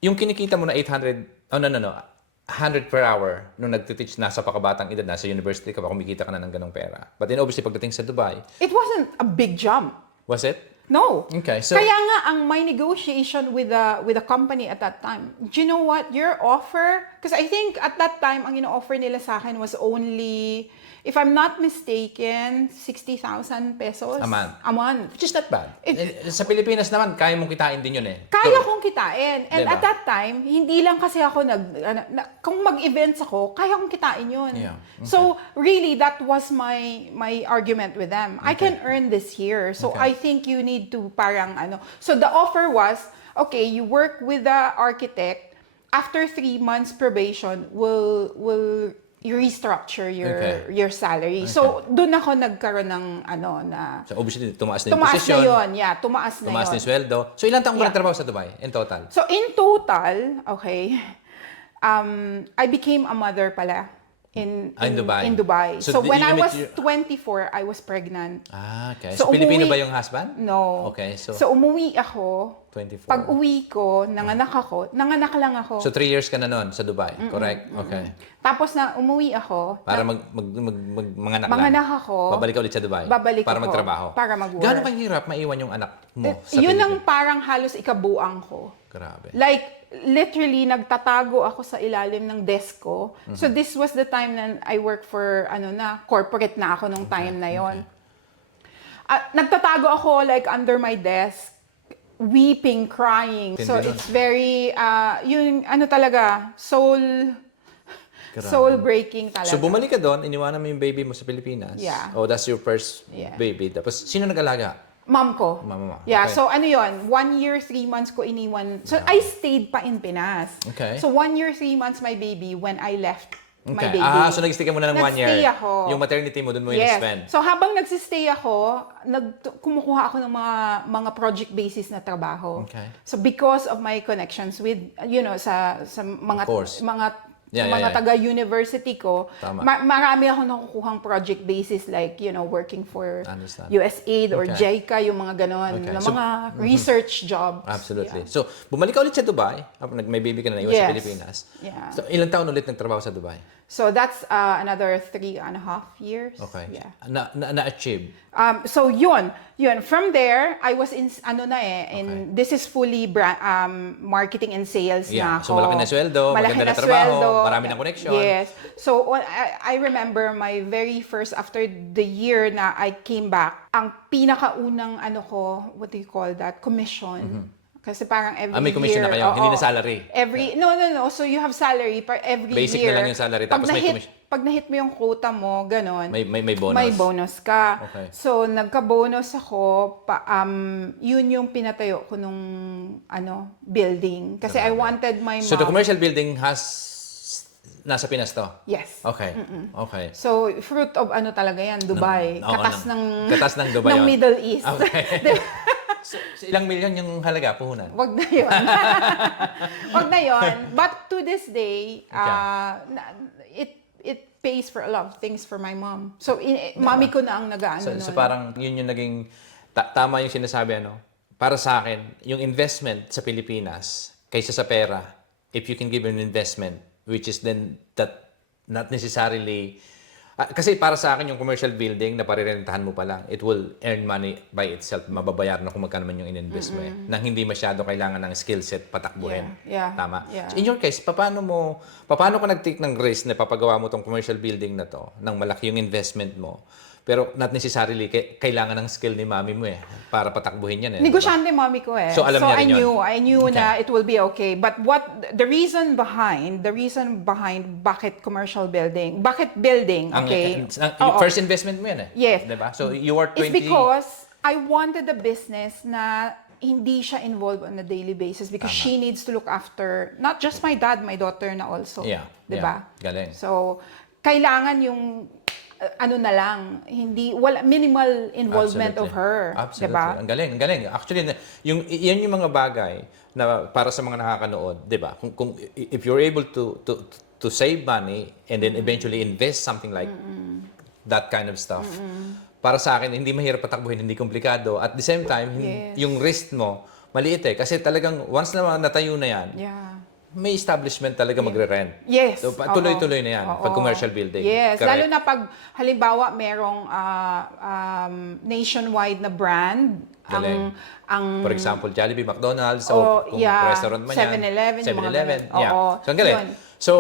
yung kinikita mo na 100 per hour nung nagtiteach na sa pakabatang edad, nasa university ka pa, kumikita ka na ng ganong pera. But then obviously, pagdating sa Dubai, It wasn't a big jump. was it? No. Okay, so- Kaya nga ang my negotiation with the company at that time, do you know what? Your offer, because I think at that time, ang ino-offer nila sa akin was only, if I'm not mistaken, 60,000 pesos. A month. A month. Which is not bad. Sa Pilipinas naman, kaya mong kitain din yun eh. Kaya So, kong kitain. And Diba? at that time, hindi lang kasi ako kung mag-events ako, kaya kong kitain yun. Yeah. Okay. So, really, that was my argument with them. I can earn this here. So, Okay. I think you need to So, the offer was, okay, you work with the architect. After 3 months probation, will restructure your salary. Okay. So, doon ako nagkaroon ng So obviously, tumaas na yung tumaas posisyon. na yun. Yeah, tumaas na Tumaas na yun. yung sweldo. So ilang taong ka Yeah. nagtrabaho sa Dubai in total? So in total, okay, I became a mother pala in Dubai. In Dubai. So So, when you I met was your- 24, I was pregnant. Okay. So, So, Pilipino umuwi- ba yung husband? No. Okay, so umuwi ako. 24. Pag uwi ko, nanganak lang ako. So 3 years ka na nun sa Dubai, correct? Okay. Tapos na umuwi ako. Para manganak lang. Manganak ako. Babalik ka ulit sa Dubai. Babalik para ako. magtrabaho. Para mag-work. Gaano kahirap maiwan yung anak mo sa Yun ang Pilipinas? parang halos ikabuang ko. Grabe. Like, literally, nagtatago ako sa ilalim ng desk ko. So, this was the time na I work for, corporate na ako nung time na yon. Nagtatago ako, like, under my desk, weeping, crying. So, Tindi nun. it's very, talaga, soul-breaking talaga. So bumalik ka doon, iniwanan mo yung baby mo sa Pilipinas. Yeah. Oh, that's your first Yeah. baby. Tapos, sino nag-alaga? Mom ko. Mama mo. Yeah, Okay. so 1 year, 3 months ko iniwan. So, I stayed pa in Pinas. Okay. So, 1 year, 3 months my baby when I left my Okay. baby. So nag-stay ka muna ng 1 year. Nag-stay ako. Yung maternity mo, doon mo Yes. in-spend. So, habang nagsistay ako, kumukuha ako ng mga project basis na trabaho. Okay. So, because of my connections with, sa mga Of course. Yeah, mga yeah. taga-university ko, Tama. marami ako nakukuhang project basis like, working for Understand. USAID or Okay. JICA, yung mga ganon, Okay. na So, mga research jobs. Absolutely. Yeah. So, bumalik ka ulit sa Dubai. May baby ka na iwan sa Yes. Pilipinas. Yeah. So, ilang taon ulit nagtrabaho sa Dubai? So, that's another 3.5 years. Okay. Yeah. Na-achieve. So yun. From there, I was in this is fully marketing and sales Yeah. na So, ako. malaki na sweldo, maganda na trabaho, marami ng connection. Yes. So I remember my very first, after the year na I came back, ang pinakaunang what do you call that? Commission. Kasi parang every May commission year. na kayo, hindi oo. na salary. No. So you have salary every Basic year. na lang yung salary, tapos may commission. Pag na-hit mo yung quota mo, ganon. May bonus. May bonus ka. Okay. So, nagka-bonus ako. Yun yung pinatayo ko nung building. Kasi I wanted my mom. So, the commercial building nasa Pinas to? Yes. Okay. Okay. So, fruit of talaga yan, Dubai. Oo, Katas ng Dubai ng yun. Middle East. Okay. Diba? So, ilang milyon yung halaga, puhunan? Wag na yun. Wag na yun. But to this day, it pays for a lot of things for my mom. So, mami ko na ang nag-aano So nun. parang yun yung naging, tama yung sinasabi, para sa akin, yung investment sa Pilipinas, kaysa sa pera, if you can give an investment, which is then that not necessarily, kasi para sa akin yung commercial building na parirentahan mo pa lang, it will earn money by itself. Mababayaran na kung magkano man yung in-invest mo nang hindi masyado kailangan ng skill set patakbuhin. Yeah. Tama. Yeah. So in your case, paano ka nag-take ng risk na papagawa mo tong commercial building na to, nang malaki yung investment mo, pero not necessarily kailangan ng skill ni mami mo para patakbuhin yan Negosyante mami ko So, alam niya rin yun? I knew Okay. na it will be okay. But the reason behind bakit commercial building, bakit building, okay? Yung first investment mo yan Yes. Diba? So you were 20... It's because I wanted a business na hindi siya involved on a daily basis because she needs to look after not just my dad, my daughter na also. Yeah. 'Di ba? Galing. So, kailangan yung ano na lang, wala minimal involvement of her, 'di Absolutely. ba? Ang galing, ang galing. Actually, yan yung mga bagay na para sa mga nakakanood, 'di ba? Kung if you're able to save money and then eventually invest something like that kind of stuff. Para sa akin, hindi mahirap patakbuhin, hindi komplikado. At the same time, yung risk mo, maliit eh. Kasi talagang once na natayo na yan, may establishment talaga magre-rent. Yes. So, tuloy-tuloy na yan pag commercial building. Yes. Correct. Lalo na pag halimbawa merong nationwide na brand. Galing. Ang For example, Jollibee, McDonald's, o kung restaurant man yan. 7-Eleven. 7-Eleven. Oo. Yeah. So, ang galing. So,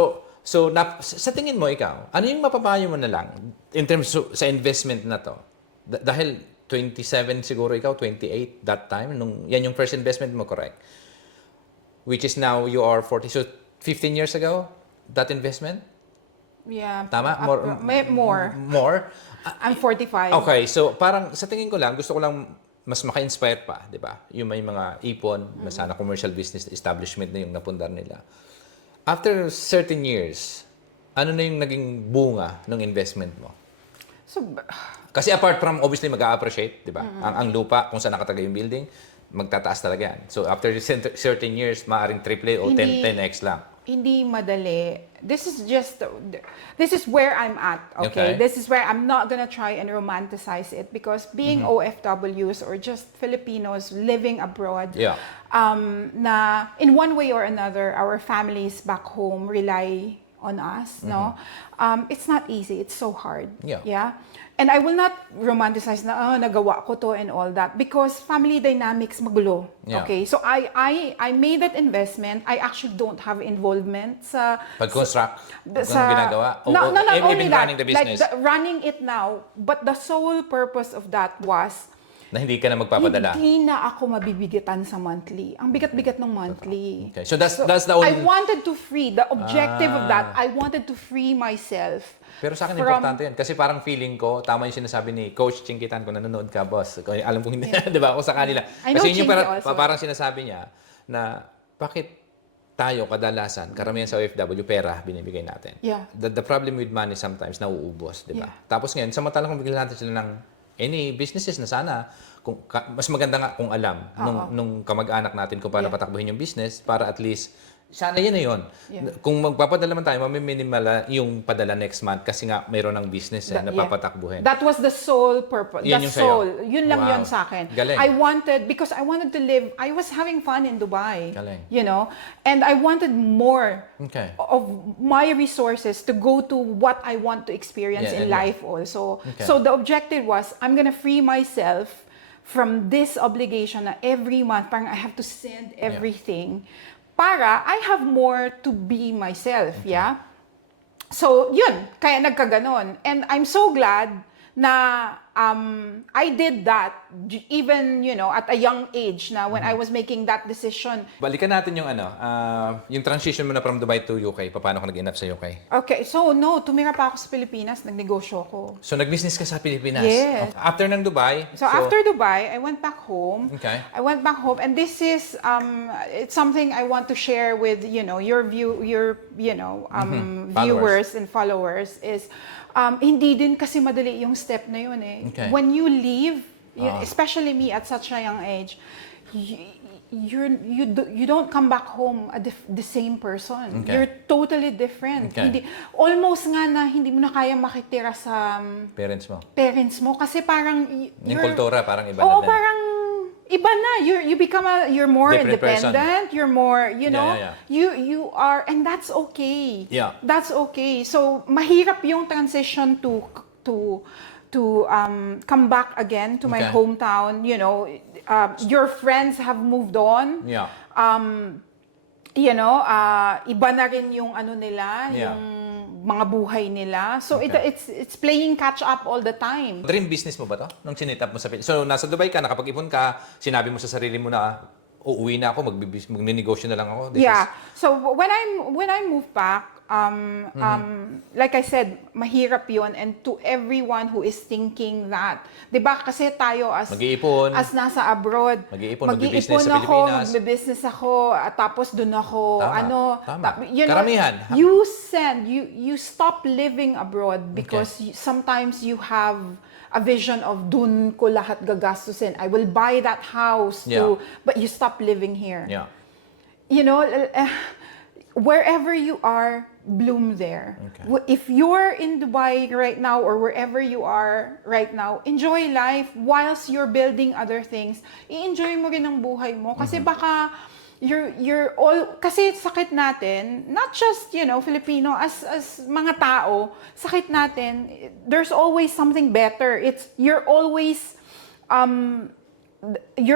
sa tingin mo ikaw, ano yung mapapayo mo na lang in terms sa investment na to? Dahil 27 siguro ikaw, 28 that time, yan yung first investment mo, correct? Which is now you are 40. So, 15 years ago, that investment? Yeah. Tama? More. More? I'm 45. Okay, so parang sa tingin ko lang, gusto ko lang mas maka-inspire pa, di ba? Yung may mga ipon, na sana commercial business establishment na yung napundar nila. After certain years, ano na yung naging bunga ng investment mo? So, Kasi apart from obviously mag-a-appreciate, di ba? Ang lupa, kung saan nakataga yung building, magtataas talaga yan. So after certain years, maaring triple o 10x lang. hindi madali. This is where I'm at, okay? This is where I'm not gonna try and romanticize it because being OFWs or just Filipinos living abroad, na in one way or another, our families back home rely on us, no? It's not easy. It's so hard. Yeah. And I will not romanticize na nagawa ko to and all that because family dynamics magulo. Okay? So I made that investment. I actually don't have involvement sa pag-construct sa ginagawa. Not only even that, running the business. like running it now, but the sole purpose of that was na hindi ka na magpapadala. Hindi na ako mabibigatan sa monthly. Ang bigat-bigat ng monthly. Okay. So that's the only... I wanted to free, the objective of that, I wanted to free myself. Pero sa akin, importante yan. Kasi parang feeling ko, tama yung sinasabi ni Coach Chinkitan kung nanonood ka, boss. Alam kong hindi, di ba? Ako sa kanila. I know Kasi yun yung also. parang sinasabi niya na bakit tayo kadalasan, karamihan sa OFW, pera binibigay natin. Yeah. The problem with money sometimes, nauubos, di ba? Tapos ngayon, samantalang kung bigyan natin sila ng any businesses na sana, mas maganda nga kung alam nung kamag-anak natin kung paano patakbuhin yung business para at least sana yun na yun. Kung magpapadala man tayo, mamiminimal yung padala next month kasi nga mayroon ng business na papatakbuhin. That was the sole purpose. Yun The yung sole. sa'yo. Yun lang yun sa akin. Galing. Because I wanted to live, I was having fun in Dubai. Galing. You know? And I wanted more of my resources to go to what I want to experience in life also. So the objective was, I'm gonna free myself from this obligation na every month, parang I have to send everything. Para I have more to be myself, So, yun, kaya nagkaganon. And I'm so glad na I did that even, at a young age na when I was making that decision. Balikan natin yung yung transition mo na from Dubai to UK. Paano ka nag-end up sa UK? Okay, so tumira pa ako sa Pilipinas, nagnegosyo ko. So, nag-business ka sa Pilipinas? Yes. Okay. After ng Dubai? So after Dubai, I went back home. Okay. I went back home, and this is it's something I want to share with your viewers and followers is hindi din kasi madali yung step na yun eh. Okay. When you leave, especially me at such a young age, you don't come back home the same person. Okay. You're totally different. Okay. Almost nga na hindi mo na kaya makitira sa parents mo kasi parang yung kultura parang iba na din. parang iba na. You're more Different independent. person. You're more, Yeah. you are, and that's okay. Yeah. That's okay. So mahirap yung transition to come back again to my hometown. Your friends have moved on. Yeah. Iba na rin yung nila, yung mga buhay nila. So it's playing catch up all the time. Dream business mo ba to? Nung sinitap mo sa Pilipinas? So nasa Dubai ka, nakapag-ipon ka, sinabi mo sa sarili mo na uuwi na ako, magnenegosyo na lang ako. So when I moved back, Like I said, mahirap yun. And to everyone who is thinking that, di ba kasi tayo Mag-iipon. as nasa abroad, Mag-iipon, magbi-business sa ako, Pilipinas. magbe-business ako, at tapos dun ako, Tama. you know, Karamihan. you stop living abroad because sometimes you have a vision of dun ko lahat gagastusin. I will buy that house but you stop living here. Yeah. You know, wherever you are, bloom there. Okay. If you're in Dubai right now or wherever you are right now, enjoy life whilst you're building other things. I-enjoy mo rin ang buhay mo kasi baka you're all kasi sakit natin, not just, you know, Filipino, as mga tao, sakit natin, there's always something better. You're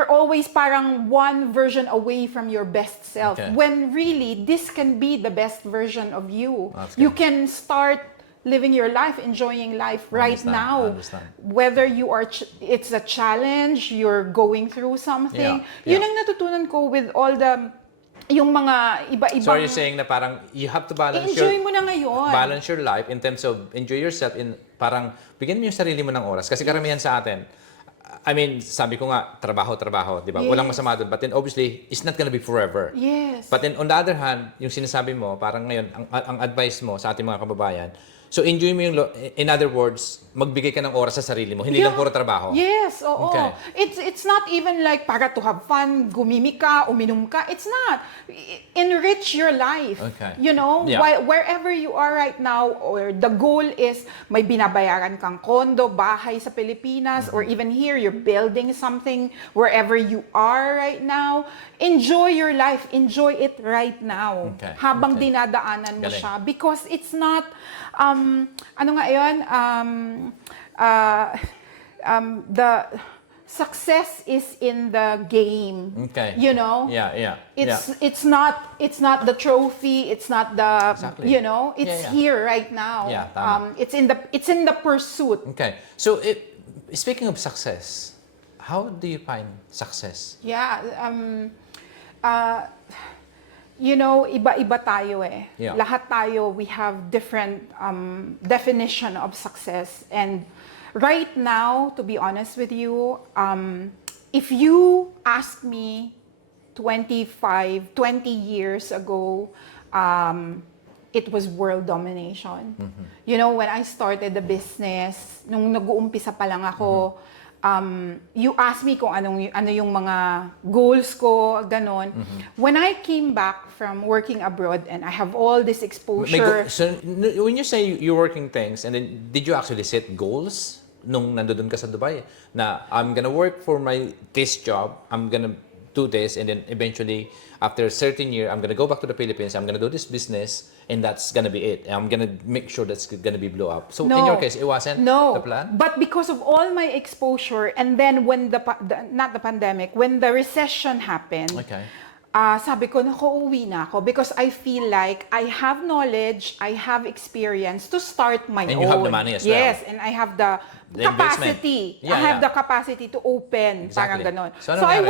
always parang one version away from your best self. Okay. When really, this can be the best version of you. That's You good. can start living your life, enjoying life right Understand, now. understand. Whether you are, it's a challenge, you're going through something. Yeah, Yun ang natutunan ko with all yung mga iba-ibang... So are you saying na parang you have to enjoy mo na ngayon. balance your life in terms of enjoy yourself in parang bigyan mo yung sarili mo ng oras. Kasi karamihan sa atin, I mean, sabi ko nga, trabaho, di ba? Yes. Walang masama doon. But then obviously, it's not gonna be forever. Yes. But then on the other hand, yung sinasabi mo, parang ngayon, ang advice mo sa ating mga kababayan, so enjoy mo yung, in other words, magbigay ka ng oras sa sarili mo, hindi lang puro trabaho. Yes, oo. Okay. It's not even like para to have fun, gumimik ka, uminom ka. It's not. Enrich your life. Okay. You know, Yeah. wherever you are right now, or the goal is may binabayaran kang kondo, bahay sa Pilipinas, or even here, you're building something wherever you are right now. Enjoy your life. Enjoy it right now. Okay. Habang Okay. dinadaanan mo Galing. siya. Because it's not, ano nga yun, the success is in the game. Okay. You know? Yeah. It's not the trophy, it's not the Exactly. you know, it's Yeah. here right now. Yeah, tama. It's in the pursuit. Okay. So, speaking of success, how do you find success? Yeah, you know, iba-iba tayo eh. Yeah. Lahat tayo, we have different definition of success. And right now, to be honest with you, if you ask me 20 years ago, it was world domination. You know, when I started the business, nung nag-uumpisa pa lang ako, you asked me kung ano yung mga goals ko, ganon. When I came back from working abroad and I have all this exposure, So, when you say you're working things, and then did you actually set goals nung nandoon ka sa Dubai? Na I'm gonna work for this job, I'm gonna do this, and then eventually, after a certain year, I'm gonna go back to the Philippines, I'm gonna do this business, and that's gonna be it. And I'm gonna make sure that's gonna be blow up. So in your case, it wasn't the plan? But because of all my exposure, and then when not the pandemic, when the recession happened, Okay. sabi ko, uwi na ako because I feel like I have knowledge, I have experience to start my own. And you have the money as well. Yes, and I have the capacity. investment. Yeah, I have yeah. the capacity to open. Exactly. Parang ganon. So, So, ano I nangyari?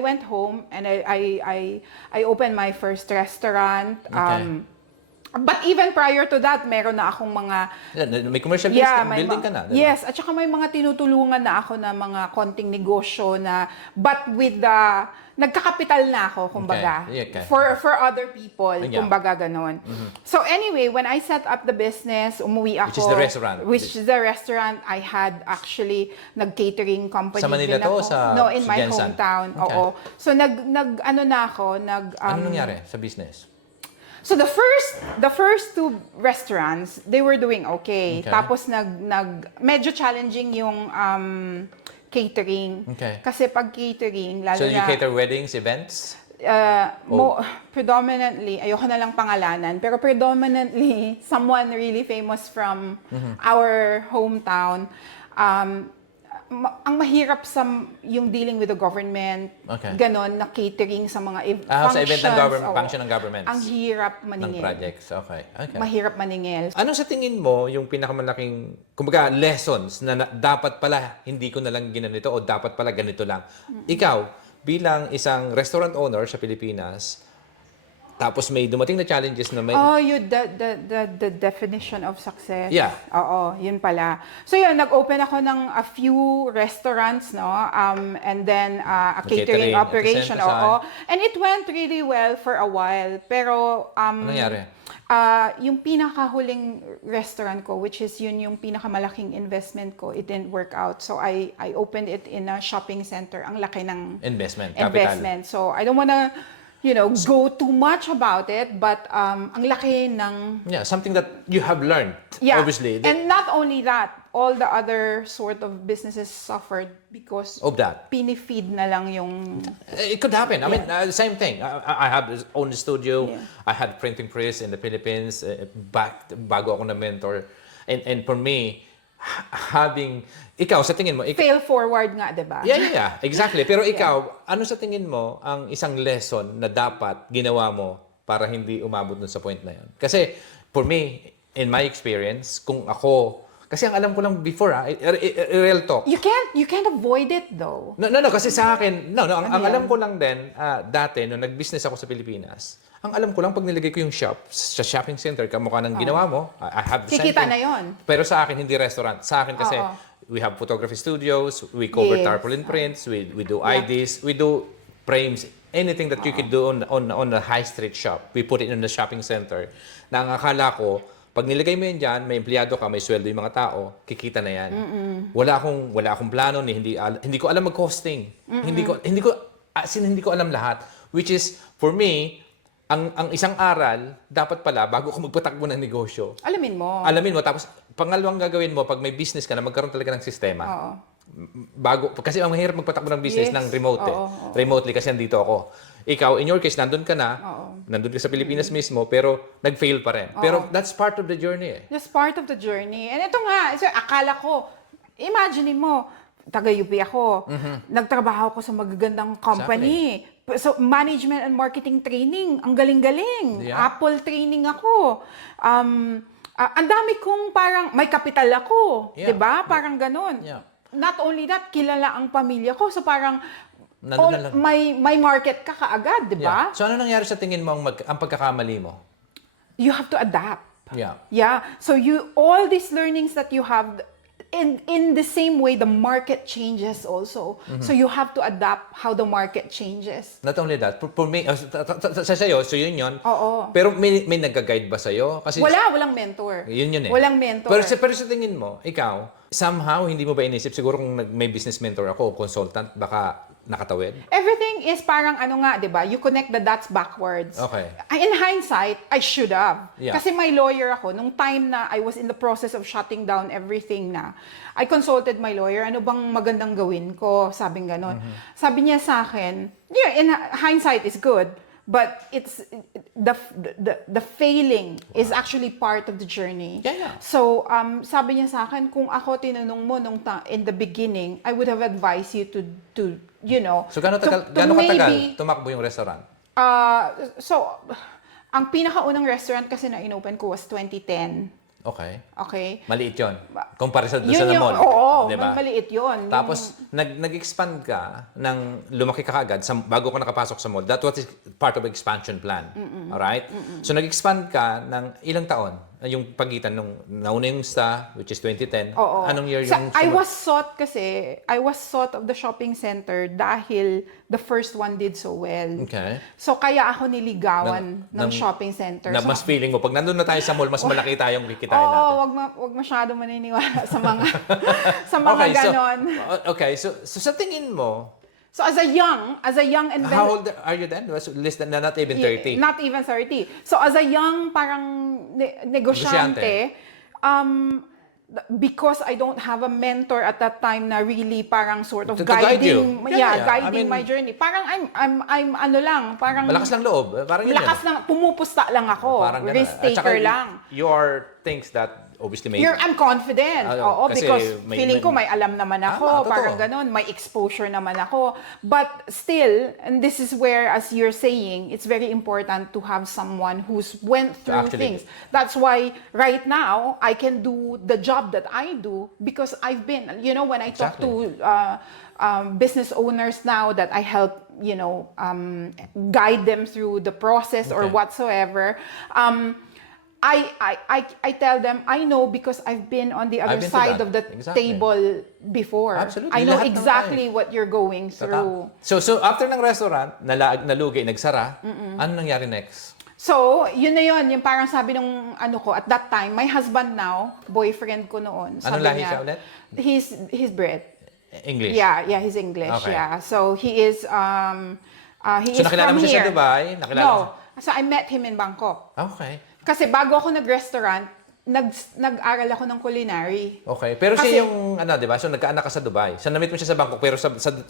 went home and I opened my first restaurant. Okay. But even prior to that, meron na akong mga May commercial business, may building ka na, diba? Yes, at saka may mga tinutulungan na ako na mga konting negosyo na, but with the, nagkakapital na ako, kumbaga, Okay. Okay. for other people, Yeah. kumbaga ganon. So anyway, when I set up the business, umuwi ako. Which is the restaurant. Which is the restaurant. I had actually, nag-catering company. Sa Manila din to, ako. sa No, in my Jensan? hometown. Okay. Oo. So ano na ako, Ano nangyari sa business? So the first two restaurants, they were doing okay. Okay. Tapos medyo challenging yung catering. Okay. Kasi pag catering, lalo So you na cater weddings, events? predominantly, ayoko na lang pangalanan, pero predominantly someone really famous from our hometown. Ang mahirap yung dealing with the government, Okay. ganon, na catering sa mga Sa event ng government, oo. function ng governments. Ang hirap Ng maningil. projects, okay. Mahirap maningil. Ano sa tingin mo yung pinakamalaking, kumbaga, lessons na dapat pala hindi ko na lang ginanito o dapat pala ganito lang? Ikaw, bilang isang restaurant owner sa Pilipinas, Tapos may dumating na challenges na may... Oh, the definition of success. Yeah. Oo, yun pala. So yun, nag-open ako ng a few restaurants, no? And then a Catering catering at the operation, same time. oo. And it went really well for a while. Pero Ano nangyari? yung pinakahuling restaurant ko, which is yun yung pinakamalaking investment ko, it didn't work out. So I opened it in a shopping center. Ang laki ng Investment, capital. So I don't wanna, go too much about it, but ang laki ng... Yeah, something that you have learned, Yeah. obviously. And not only that, all the other sort of businesses suffered because Of that. pinifeed na lang yung... It could happen. I mean, same thing. I have this own studio. Yeah. I had printing press in the Philippines bago ako na mentor. And for me, having... Ikaw, sa tingin mo... Fail forward nga, di ba? Yeah. Exactly. Pero ikaw, ano sa tingin mo ang isang lesson na dapat ginawa mo para hindi umabot dun sa point na yun? Kasi, for me, in my experience, kung ako... Kasi ang alam ko lang before, real talk. You can't avoid it though. No, kasi sa akin, ang alam ko lang din, dati, nung nag-business ako sa Pilipinas, ang alam ko lang, pag nilagay ko yung shop sa shopping center, kamukha ng ginawa mo, I have the same Kikita thing. na yon. Pero sa akin, hindi restaurant. Sa akin kasi, we have photography studios, we cover Yes. tarpaulin prints, we do IDs, we do frames, anything that you could do on the high street shop. We put it in the shopping center. Na ang akala ko, pag nilagay mo yan dyan, may empleyado ka, may sweldo yung mga tao, kikita na yan. Wala akong plano, hindi ko alam mag-costing. Hindi ko alam lahat. Which is, for me, ang isang aral, dapat pala, bago ko magpatakbo ng negosyo, Alamin mo. tapos pangalawang gagawin mo, pag may business ka na, magkaroon talaga ng sistema. Oo. Kasi ang mahirap magpatakbo ng business Yes. ng remote eh. Oo. Remotely kasi nandito ako. Ikaw, in your case, nandun ka na, nandun ka sa Pilipinas mismo, pero nag-fail pa rin. Pero that's part of the journey eh. That's part of the journey. And ito nga, so, akala ko, imagine mo, taga-UP ako, nagtrabaho ko sa magagandang company. So, management and marketing training, ang galing-galing. Yeah. Apple training ako. Ang dami kong parang, may kapital ako. Yeah. 'Di ba? Parang ganun. Yeah. Not only that, kilala ang pamilya ko. So, parang, Nandun na lang. may market ka kaagad, 'di ba? Yeah. So ano nangyari sa tingin mo ang pagkakamali mo? You have to adapt. Yeah. Yeah. So all these learnings that you have in the same way the market changes also. So you have to adapt how the market changes. Not only that, for me, sa sa'yo, so yun yun. Oo. Pero may nag-guide ba sa'yo? Kasi Walang mentor. yun eh. Walang mentor. Pero sa tingin mo, ikaw, somehow, hindi mo ba inisip, siguro kung may business mentor ako o consultant, baka nakatawid? Everything is parang ano nga, 'di ba? You connect the dots backwards. Okay. In hindsight, I should have. Yeah. Kasi my lawyer ako, nung time na I was in the process of shutting down everything na, I consulted my lawyer, ano bang magandang gawin ko? Sabing ganon. Sabi niya sa akin, yeah, in hindsight is good, but it's the failing is actually part of the journey. Yeah. So, sabi niya sa akin, kung ako tinanong mo in the beginning, I would have advised you to So gano'ng katagal maybe, tumakbo yung restaurant? so, ang pinakaunang restaurant kasi na inopen ko was 2010. Okay. Okay? Maliit yun. Kumpara sa Yun sa yung, mall. oo, Diba? maliit yun. Tapos, nag-expand ka lumaki ka agad bago ka nakapasok sa mall. That was part of expansion plan. Alright? So, nag-expand ka ng ilang taon? Yung pagitan nung nauna yung STA, which is 2010. Oo. Anong year Sa- yung... I was sought of the shopping center dahil the first one did so well. Okay. So, kaya ako niligawan ng ng- shopping center. Na So, mas feeling mo, pag nandun na tayo sa mall, mas malaki tayong kikitain Oo, natin. wag masyado maniniwala sa mga sa mga ganon. So sa tingin mo, So as a young inventor, how old are you then? Less than, not even 30. not even 30. So as a young parang negosyante, because I don't have a mentor at that time na really parang sort of To guide guiding, you. Yeah. I guiding mean, my journey. Parang I'm ano lang, parang malakas lang loob. Parang yun lakas lang, pumupusta lang ako, Parang ganun. risk At saka taker lang. You are things that obviously may... I'm confident. Oo, kasi because feeling ko may alam naman ako, Tama, parang totoo. ganun, may exposure naman ako. But still, and this is where, as you're saying, it's very important to have someone who's went through Actually, things. That's why right now, I can do the job that I do because I've been, when I talk to business owners now that I help, guide them through the process or Okay. whatsoever, I tell them, I know because I've been on the other I've been to side that. of the Exactly. table before. Absolutely. I know Lahat naman exactly what you're going through. So after ng restaurant, nalugi, nagsara, ano nangyari next? So, yun na yun. Yung parang sabi nung ko, at that time, my husband now, boyfriend ko noon. Anong Sabi lahi niya, siya ulit? He's Brit. English? Yeah, he's English. Okay. Yeah. So, he is, he So is nakilala from mo siya here. sa Dubai? Nakilala mo No. So, I met him in Bangkok. Okay. Kasi bago ako nag-restaurant, nag-aral ako ng culinary. Okay. Pero Kasi- siya yung, di ba? So nagkaanak ka sa Dubai. So na-meet mo siya sa Bangkok, pero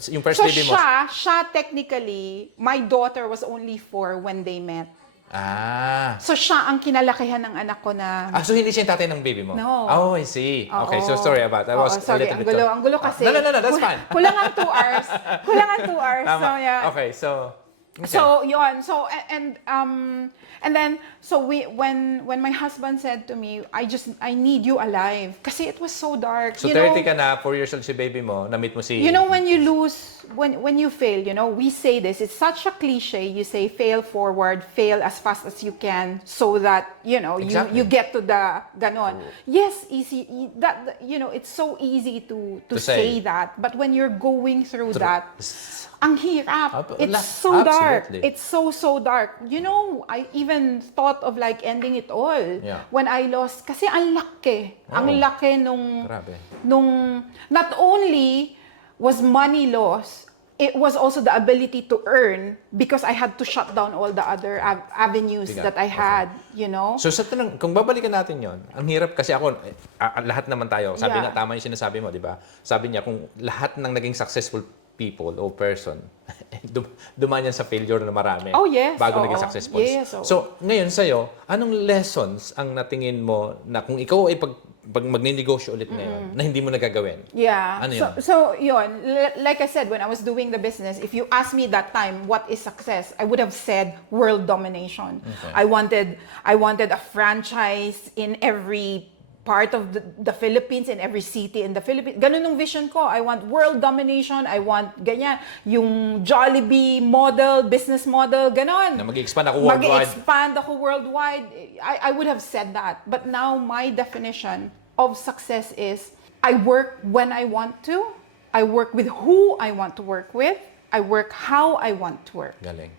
yung first So baby mo... siya technically, my daughter was only 4 when they met. Ah. So siya ang kinalakihan ng anak ko na... So hindi siya yung tatay ng baby mo? No. Oh, I see. Okay, so Oo. sorry about that. I was Oo, sorry, a little ang bit... gulo kasi. No, that's fine. Kulang ang 2 hours. Kulang ang 2 hours. Tama. So yeah. Okay, so... Okay. So yun. So and then so when my husband said to me, I need you alive kasi it was so dark. So you 30 know? ka na, 4 years old si baby mo, na-meet mo si... You know, when you lose, when you fail, we say this, it's such a cliche, you say fail forward, fail as fast as you can so that, Exactly. you get to the ganon. Yes, easy, it's so easy to say. say that, but when you're going through that, ang hirap. It's la- so dark. absolutely. It's so dark. I even thought of like ending it all Yeah. when I lost, kasi ang laki. Ang Oo. laki nung Grabe. not only was money loss, it was also the ability to earn because I had to shut down all the other avenues Bigat. that I had, So sa tanong, kung babalikan natin yon, ang hirap kasi ako, lahat naman tayo, sabi Yeah. nga, tama yung sinasabi mo, di ba? Sabi niya, kung lahat ng naging successful people o person, dumaan yan sa failure na marami. Oh, yes. Bago Oo. naging successful. Yes, oo. So, ngayon sa'yo, anong lessons ang natingin mo na kung ikaw ay pag magne-negosyo ulit ngayon, na hindi mo nagagawin? Yeah. Ano so yun, like I said, when I was doing the business, if you asked me that time what is success, I would have said world domination. Okay. I wanted a franchise in every part of the Philippines, in every city in the Philippines. Ganun ang vision ko. I want world domination. I want ganyan. Yung Jollibee model, business model, ganon. Na mag-expand ako worldwide. Mag-expand ako worldwide. I would have said that. But now, my definition of success is I work when I want to. I work with who I want to work with. I work how I want to work. Galing.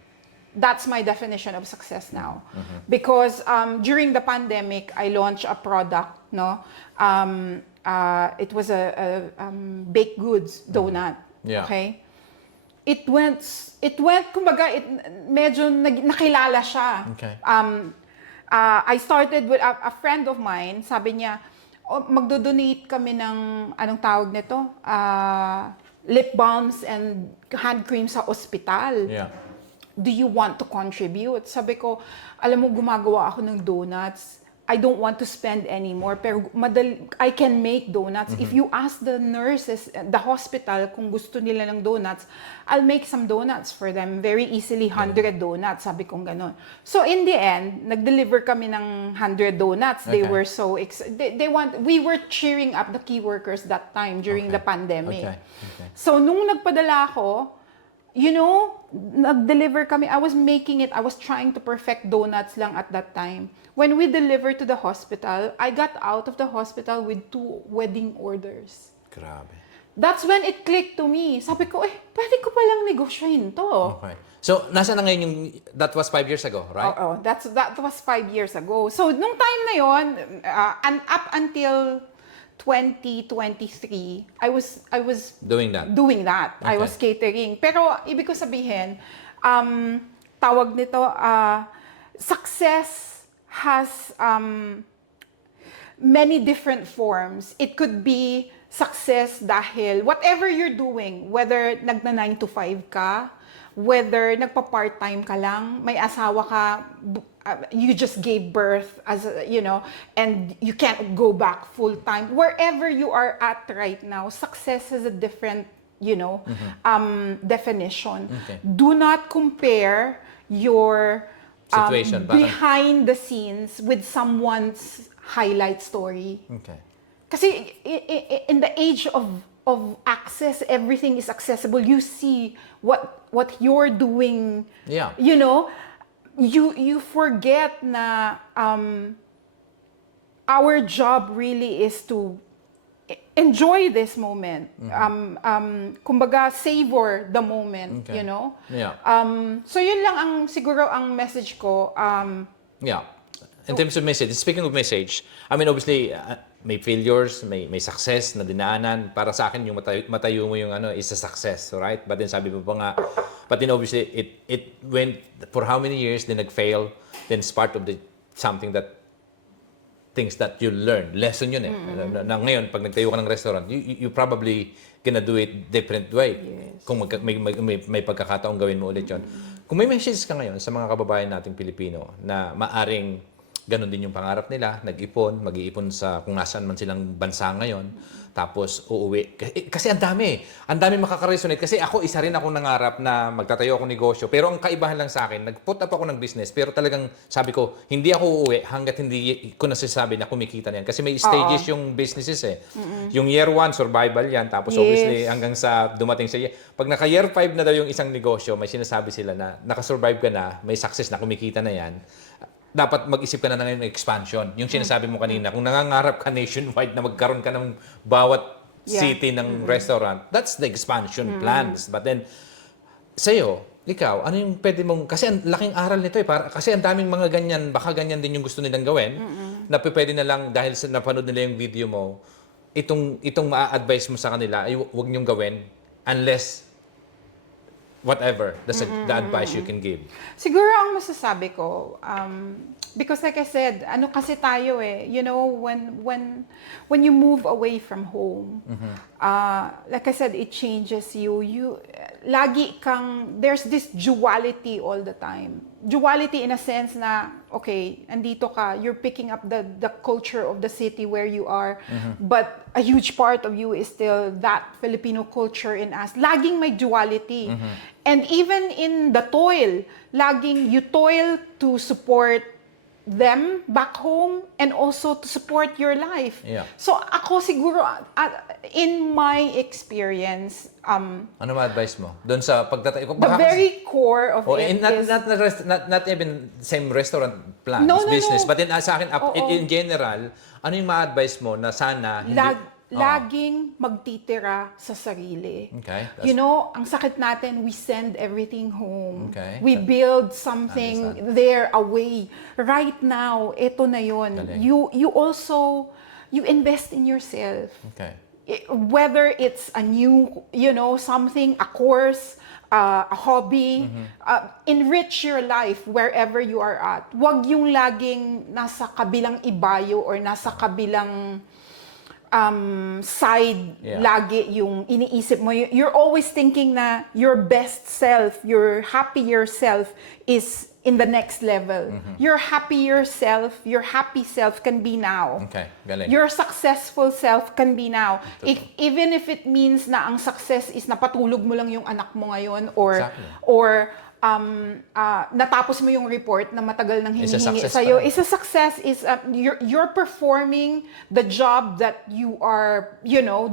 That's my definition of success now. Because during the pandemic, I launched a product, no? It was a baked goods donut. Yeah. Okay? It went, kumbaga, medyo nakilala siya. Okay. I started with a friend of mine, sabi niya, magdo-donate kami ng, anong tawag nito? Lip balms and hand cream sa ospital. Yeah. Do you want to contribute? Sabi ko, alam mo, gumagawa ako ng donuts. I don't want to spend anymore, pero I can make donuts. If you ask the nurses, the hospital, kung gusto nila ng donuts, I'll make some donuts for them. Very easily, 100 donuts. Sabi kong ganon. So in the end, nag-deliver kami ng 100 donuts. They Okay. were so we were cheering up the key workers that time during the pandemic. Okay. So nung nagpadala ako, nag-deliver kami. I was making it. I was trying to perfect donuts lang at that time. When we delivered to the hospital, I got out of the hospital with 2 wedding orders. Grabe. That's when it clicked to me. Sabi ko, pwede ko palang negosyohin to. Okay. So, nasa na ngayon yung, that was 5 years ago, right? Oo, that was 5 years ago. So, nung time na yon, and up until 2023, I was Doing that. I Okay. was catering. Pero ibig ko sabihin, tawag nito, success has many different forms. It could be success dahil whatever you're doing, whether nagna 9 to 5 ka, whether nagpa-part-time ka lang, may asawa ka, you just gave birth as and you can't go back full-time. Wherever you are at right now, success has a different, definition. Okay. Do not compare your Situation, bakit? behind the scenes with someone's highlight story. Okay. Kasi in the age of access, everything is accessible. You see what you're doing. Yeah. You forget na our job really is to enjoy this moment. Kumbaga, savor the moment, Okay. Yeah. So yun lang siguro ang message ko. Yeah. In terms of message, speaking of message, I mean, obviously, may failures, may success na dinaanan. Para sa akin, yung matayo mo yung is a success, right? But then sabi mo pa nga, but then obviously, it went for how many years, then nag-fail, then it's part of the something that things that you learn. Lesson yun eh. Na ngayon, pag nagtayo ka ng restaurant, you probably gonna do it different way. Yes. Kung may pagkakataong gawin mo ulit yun. Kung may message ka ngayon sa mga kababayan nating Pilipino na maaring ganun din yung pangarap nila, nag-ipon, mag-iipon sa kung nasaan man silang bansa ngayon, tapos uuwi. Kasi ang dami makaka-resonate. Kasi ako, isa rin akong nangarap na magtatayo ako negosyo. Pero ang kaibahan lang sa akin, nag-put up ako ng business, pero talagang sabi ko, hindi ako uuwi hanggat hindi ko nasasabi na kumikita na yan. Kasi may stages yung businesses eh. Yung year 1, survival yan. Tapos Yes. obviously, hanggang sa dumating sa year. Pag naka-year 5 na daw yung isang negosyo, may sinasabi sila na nakasurvive ka na, may success na, kumikita na yan. Dapat mag-isip ka na ngayon ng expansion. Yung sinasabi mo kanina, kung nangangarap ka nationwide na magkaroon ka ng bawat city ng restaurant, that's the expansion plans. But then, sa'yo, ikaw, ano yung pwede mong, kasi ang laking aral nito eh, kasi ang daming mga ganyan, baka ganyan din yung gusto nilang gawin, na pwede na lang, dahil sa napanood nila yung video mo, itong ma-advise mo sa kanila, ay huwag niyong gawin, unless whatever the advice you can give. Siguro ang masasabi ko, because like I said, ano kasi tayo eh, when you move away from home, like I said, it changes you. Lagi kang, there's this duality all the time. Duality in a sense na, okay, andito ka, you're picking up the culture of the city where you are, but a huge part of you is still that Filipino culture in us. Laging may duality. And even in the toil, laging you toil to support them back home and also to support your life. Yeah. So ako siguro, in my experience, Ano ma-advise mo? Doon sa pagtatayo? the very core of it is... Not even same restaurant plans, No, no, business, no. but sa akin, Oo. in general, ano yung ma-advise mo na sana hindi... Laging magtitira sa sarili. Okay. Ang sakit natin, we send everything home. Okay. We build something there away. Right now, ito na yun. Galing. You also, you invest in yourself. Okay. Whether it's a new, something, a course, a hobby, enrich your life wherever you are at. Huwag yung laging nasa kabilang ibayo or nasa kabilang side lagi yung iniisip mo. You're always thinking na your best self, your happier self is in the next level. Your happier self, your happy self can be now. Okay, galing. Your successful self can be now. Totoo. Even if it means na ang success is napatulog mo lang yung anak mo ngayon or Exactly. natapos mo yung report na matagal nang It's a hinihingi success sa'yo. pa rin. It's a success. You're performing the job that you are,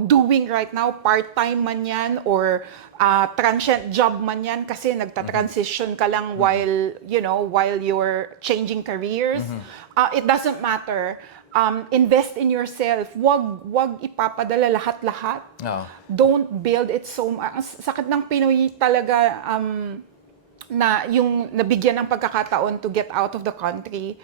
doing right now. Part-time man yan or transient job man yan kasi nagta-transition ka lang while you're changing careers. It doesn't matter. Invest in yourself. Wag ipapadala lahat-lahat. Oo. Don't build it so much. Sakit ng Pinoy talaga na yung nabigyan ng pagkakataon to get out of the country.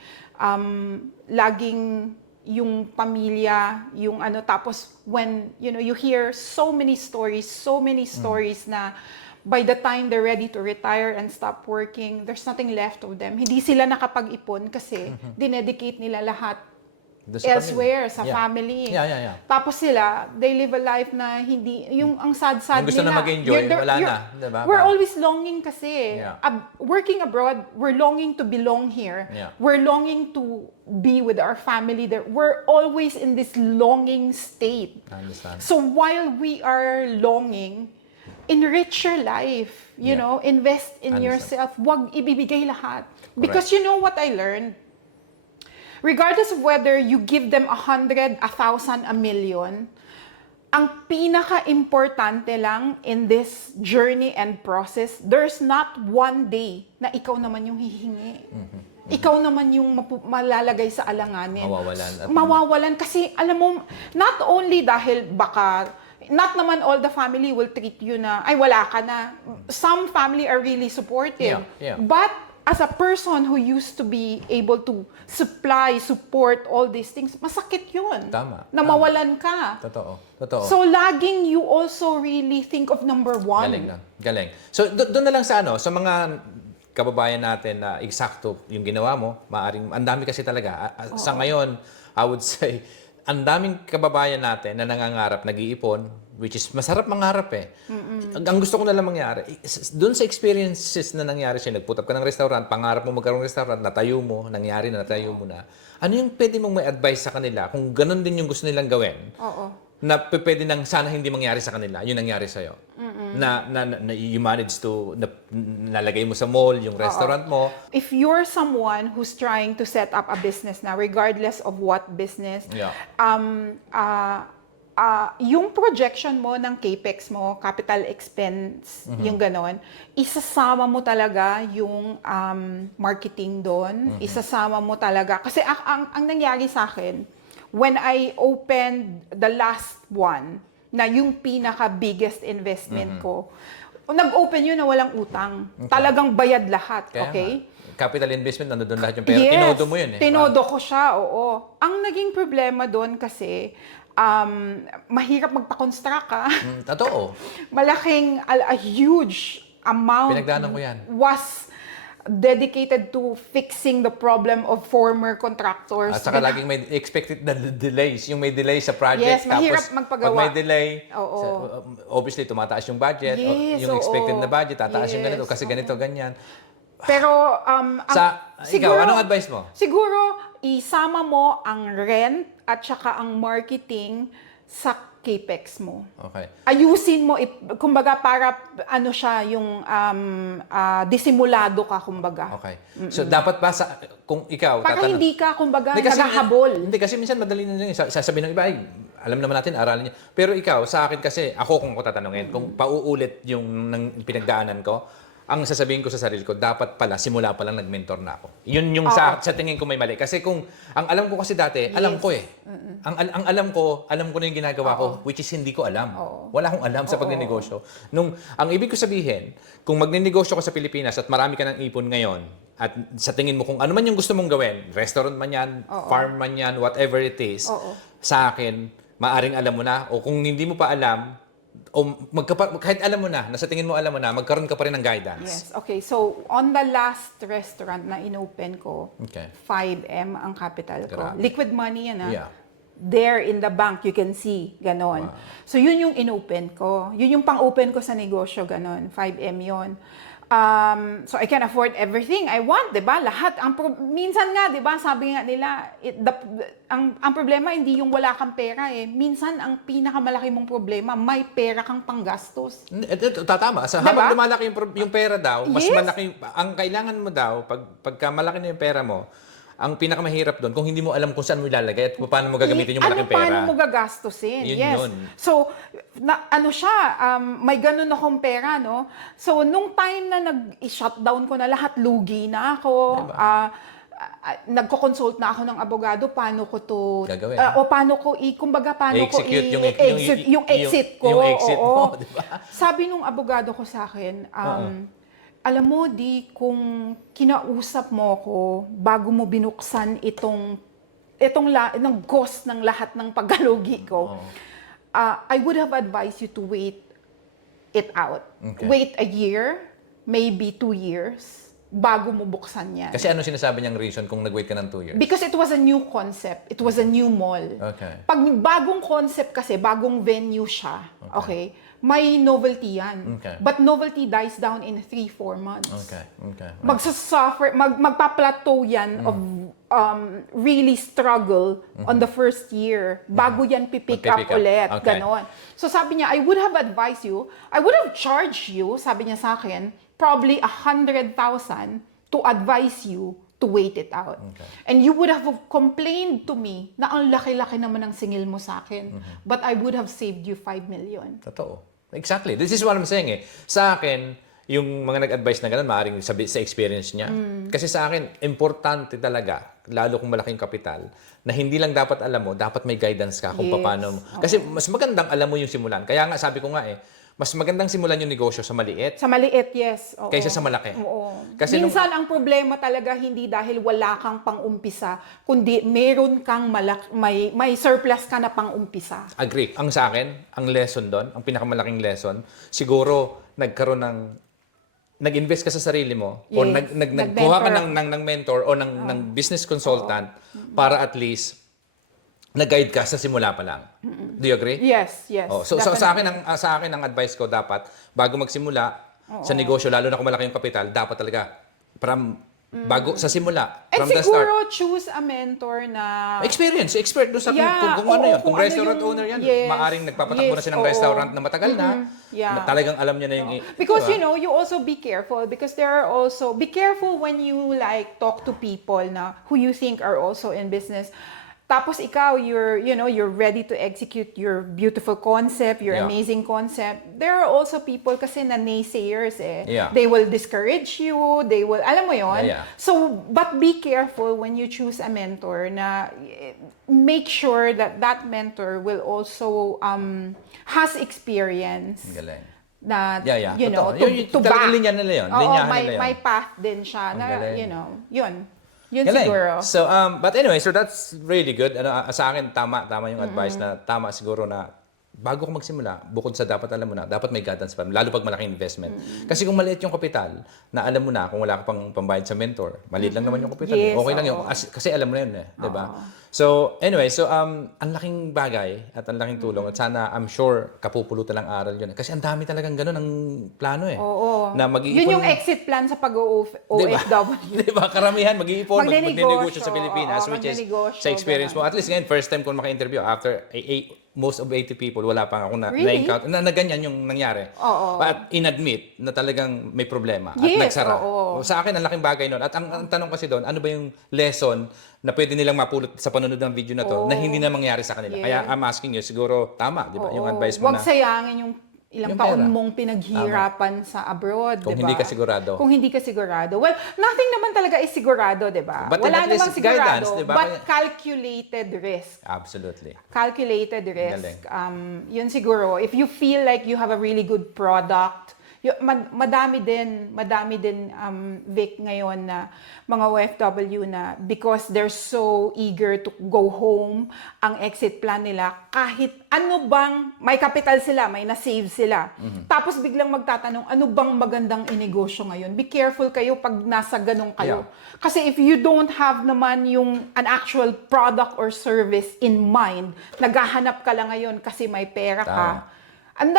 Laging yung pamilya, yung tapos when, you hear so many stories na by the time they're ready to retire and stop working, there's nothing left of them. Hindi sila nakapag-ipon kasi dinedicate nila lahat Doon sa elsewhere, pamilya. sa family. Yeah. Tapos sila, they live a life na hindi, yung ang sad-sad Yung gusto nila. na mag-enjoy, wala na. Diba? We're always longing kasi. Yeah. Working abroad, we're longing to belong here. Yeah. We're longing to be with our family there. We're always in this longing state. I understand. So while we are longing, enrich your life. You Yeah. know, invest in Understand. yourself. Huwag ibibigay lahat. Because you know what I learned? Regardless of whether you give them 100, 1,000, a million, ang pinaka-importante lang in this journey and process, there's not one day na ikaw naman yung hihingi. Ikaw naman yung malalagay sa alanganin. Mawawalan. Mawawalan kasi alam mo, not only dahil baka not naman all the family will treat you na, ay wala ka na. Some family are really supportive. Yeah. But as a person who used to be able to support all these things, masakit yun. Tama. Na mawalan ka. Totoo. So, laging you also really think of number one. Galing. So, doon na lang sa sa mga kababayan natin na eksakto yung ginawa mo, maaring, ang dami kasi talaga. Sa ngayon, I would say, ang daming kababayan natin na nangangarap, nag-iipon, which is masarap mangarap eh. Ang gusto ko na lang mangyari, doon sa experiences na nangyari siya, nagput up ka ng restaurant, pangarap mo magkaroon ng restaurant, natayo mo, nangyari na, natayo mo na. Ano yung pwede mong may advice sa kanila kung ganun din yung gusto nilang gawin? Oo. Na pwede nang sana hindi mangyari sa kanila, yung nangyari sa'yo. Na you managed to, nalagay mo sa mall, yung restaurant mo. If you're someone who's trying to set up a business na, regardless of what business, Yeah. Yung projection mo ng capex mo, capital expense, yung ganon, isasama mo talaga yung marketing doon, isasama mo talaga. Kasi ang nangyari sa akin, when I opened the last one, na yung pinaka-biggest investment ko, nag-open yun na walang utang. Talagang bayad lahat, Kaya okay? Capital investment, nandun lahat yung pera. Yes, Tinodo mo yun eh. tinodo ko siya, oo. Ang naging problema doon kasi, mahirap magpa-construct ka. Totoo. Malaking, a huge amount Pinagdaanan ko yan. was dedicated to fixing the problem of former contractors. At saka laging may expected na delays. Yung may delay sa project. Yes, mahirap tapos, magpagawa. pag may delay, Oo. obviously tumataas yung budget. Yes, yung expected oo. na budget, tataas yung ganito. Yes, Kasi ganito, ganyan. Pero, Ikaw, anong advice mo? Siguro, isama mo ang rent at saka ang marketing sa capex mo. Okay. Ayusin mo, kumbaga para ano siya, yung disimulado ka, kumbaga. Okay. So, dapat ba kung ikaw, Para tatanong- hindi ka, kumbaga, Hindi, kasi- naghahabol. Hindi, kasi minsan madali na lang. Sasabihin ng iba, ay, alam naman natin, aralin niya. Pero ikaw, sa akin kasi, ako kung ko tatanungin, kung pauulit yung pinagdaanan ko, ang sasabihin ko sa sarili ko, dapat pala, simula pa lang nag-mentor na ako. Yun yung sa tingin ko may mali. Kasi kung, ang alam ko kasi dati, alam ko eh. Ang alam ko na yung ginagawa ko, which is hindi ko alam. Wala akong alam sa pagnenegosyo. Ang ibig ko sabihin, kung magnenegosyo ka sa Pilipinas at marami ka ng ipon ngayon, at sa tingin mo kung ano man yung gusto mong gawin, restaurant man yan, farm man yan, whatever it is, sa akin, maaring alam mo na, o kung hindi mo pa alam, o kahit alam mo na, nasa tingin mo alam mo na, magkaroon ka pa rin ng guidance. Yes. Okay. So, on the last restaurant na inopen ko, Okay. 5M ang capital ko. Grabe. Liquid money yan, Yeah. There in the bank, you can see, ganon. Wow. So, yun yung inopen ko. Yun yung pang-open ko sa negosyo, ganon. 5M yun. So, I can afford everything I want, di ba? Lahat. Minsan nga, di ba, sabi nga nila, ang problema, hindi yung wala kang pera eh. Minsan, ang pinakamalaki mong problema, may pera kang panggastos. Tatama. Diba? Habang lumalaki yung pera daw, mas Yes. malaki, ang kailangan mo daw, pagka malaki na yung pera mo, ang pinakamahirap doon, kung hindi mo alam kung saan mo ilalagay at paano mo gagamitin yung malaking pera. Paano mo gagastusin? Yun Yes. yun. So, may ganun akong pera, no? So, nung time na nag-shutdown ko na lahat, lugi na ako. Diba? Nagko-consult na ako ng abogado, paano ko to Gagawin. o paano ko kumbaga paano ko I-execute yung exit ko. yung exit mo, Oo. diba? Sabi nung abogado ko sa akin, alam mo, kung kinausap mo ko bago mo binuksan itong cost ng lahat ng paggalugi ko, I would have advised you to wait it out. Okay. Wait a year, maybe 2 years. bago mo buksan yan. Kasi ano sinasabi niyang reason kung nag-wait ka ng 2 years? Because it was a new concept. It was a new mall. Okay. Pag bagong concept kasi, bagong venue siya, okay, may novelty yan. Okay. But novelty dies down in 3-4 months. Okay. Magsasuffer, magpa-plateau yan of really struggle on the first year bago yan pipick up Magpipick up. ulit. Okay. Ganon. So sabi niya, I would have advised you, I would have charged you, sabi niya sa akin, probably 100,000 to advise you to wait it out. Okay. And you would have complained to me na ang laki-laki naman ng singil mo sa akin. But I would have saved you 5 million. Totoo. Exactly. This is what I'm saying eh. Sa akin, yung mga nag-advise na gano'n, maaaring sa experience niya. Kasi sa akin, importante talaga, lalo kung malaking kapital, na hindi lang dapat alam mo, dapat may guidance ka kung Yes. paano mo. Kasi mas magandang alam mo yung simulan. Kaya nga, sabi ko nga eh, mas magandang simulan yung negosyo sa maliit Sa maliit, yes. Oo. kaysa sa malaki. Oo. Kasi Minsan, ang problema talaga hindi dahil wala kang pang-umpisa, kundi meron kang may surplus ka na pang-umpisa. Agree. Ang sa akin, ang lesson doon, ang pinakamalaking lesson, siguro nag-invest ka sa sarili mo o Yes. nagkuha ka Nag-mentor. ng mentor o ng business consultant para at least nag-guide ka sa simula pa lang. Do you agree? Yes, yes. Oh, so sa akin ang advice ko dapat bago magsimula sa negosyo lalo na kung malaki yung kapital, dapat talaga bago sa simula, And from the start. siguro choose a mentor na Expert doon sa Yeah, kung ano oo, yun. Kung kung ano restaurant yung- owner yan, yes, maaring nagpapatakbo na siya ng oo. restaurant na matagal na, Yeah. na talagang alam niya na yung... Because diba? you know, you also be careful because there are also be careful when you like talk to people na who you think are also in business. Tapos ikaw, you're ready to execute your beautiful concept, your Yeah. amazing concept. There are also people kasi na naysayers eh. Yeah. They will discourage you, they will, alam mo yon. Yeah. So, but be careful when you choose a mentor na make sure that that mentor will also has experience Ang galing. na Yeah. you know Totoo. to Talagang back. linya nila yun. Oo, Linyahan may nila yun. may path din siya Ang na galing. yun Galing. siguro. So, but anyway, so that's really good. Sa akin, tama yung advice na tama siguro na bago ka magsimula, bukod sa dapat alam mo na, dapat may guidance pa, lalo pag malaking investment. Kasi kung maliit yung kapital, na alam mo na kung wala ka pang pambayad sa mentor, maliit lang naman yung kapital. Yes, Okay lang yun. oo. Kasi alam mo na yun eh. Diba? So, anyway, so ang laking bagay at ang laking tulong at sana, I'm sure, kapupulutan ng aral yun. Kasi ang dami talagang ganun ang plano eh. Oo. Na mag-iipon. Yun yung exit plan sa pag-OFW. Diba? Karamihan mag-iipon, magnenegosyo sa Magnenegosyo, Pilipinas, oo, which is magnenegosyo, sa experience mo. ganun. At least ngayon, first time ko maka-interview after most of 80 people, wala pa ako Really? na-encounter, na ganyan yung nangyari. Oo. At inadmit na talagang may problema at Yes, nagsara. oo. Sa akin, ang laking bagay nun. At ang tanong kasi doon, ano ba yung lesson na pwede nilang mapulot sa panunod ng video na to na hindi na mangyari sa kanila? Yes. Kaya I'm asking you, siguro tama, di ba? Yung Oo. advice mo Huwag na sayangin yung ilang Yung taon pera. mong pinaghirapan sa abroad, Kung di ba? hindi ka sigurado. Kung hindi ka sigurado. Well, nothing naman talaga is sigurado, di ba? But Wala at least namang sigurado, guidance, di ba? but calculated risk. absolutely. Calculated risk. Galing. Yun siguro, if you feel like you have a really good product, madami din Vic ngayon na mga OFW na because they're so eager to go home, ang exit plan nila kahit ano bang may capital sila, may na-save sila. Tapos biglang magtatanong ano bang magandang inegosyo ngayon. Be careful kayo pag nasa ganun kayo. Yeah. Kasi if you don't have naman an actual product or service in mind, naghahanap ka lang ngayon kasi may pera ka. Tama. Ang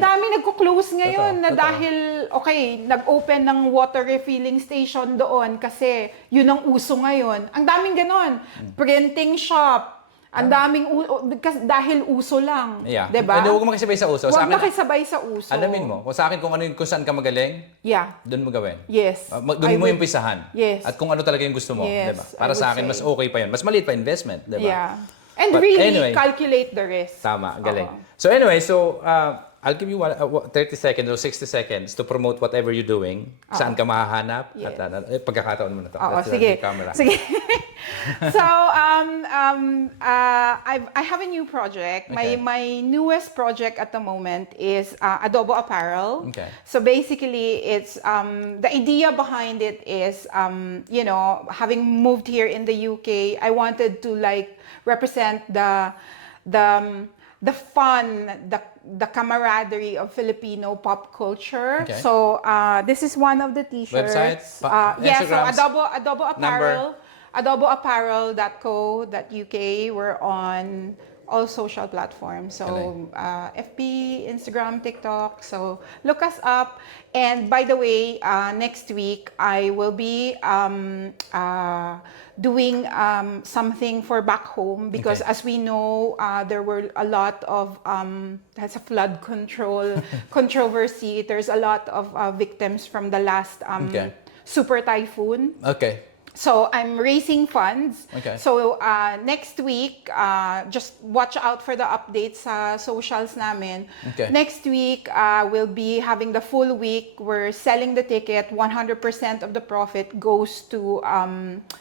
dami nagko-close ngayon na Totoo. dahil, okay, nag-open ng water refilling station doon kasi yun ang uso ngayon. Ang daming ganon. Printing shop. Ang daming, dahil uso lang. Yeah. Diba? Huwag mo makisabay sa uso. Sa Huwag akin, makisabay sa uso. alamin mo. Kung sa akin, kung saan ka magaling, Yeah. doon mo gawin. Yes. Doon I mo would- yung pisahan. Yes. At kung ano talaga yung gusto mo, Yes, 'di ba? Para I sa would akin, say. mas okay pa 'yun. Mas maliit pa investment, 'di ba? Yeah. And But really, anyway. calculate the risk. Tama, galing. Oo. So anyway, I'll give you 30 seconds or 60 seconds to promote whatever you're doing. Saan ka mahahanap? Yes. At pagkakataon mo na to. Oo, That's sige. the camera. Sige. So, I have a new project. Okay. My newest project at the moment is Adobo Apparel. Okay. So basically, it's the idea behind it is having moved here in the UK, I wanted to like represent the fun, the camaraderie of Filipino pop culture. Okay. So this is one of the t-shirts. Website, Yeah, so Instagrams, Adobo Apparel, adoboapparel.co.uk. We're on all social platforms. So FB, Instagram, TikTok. So look us up. And by the way, next week I will be doing something for back home because as we know, there were a lot of that's a flood control controversy. There's a lot of victims from the last super typhoon. Okay. So I'm raising funds. Okay. So next week, just watch out for the updates sa socials namin. Okay. Next week, we'll be having the full week. We're selling the ticket. 100% of the profit goes to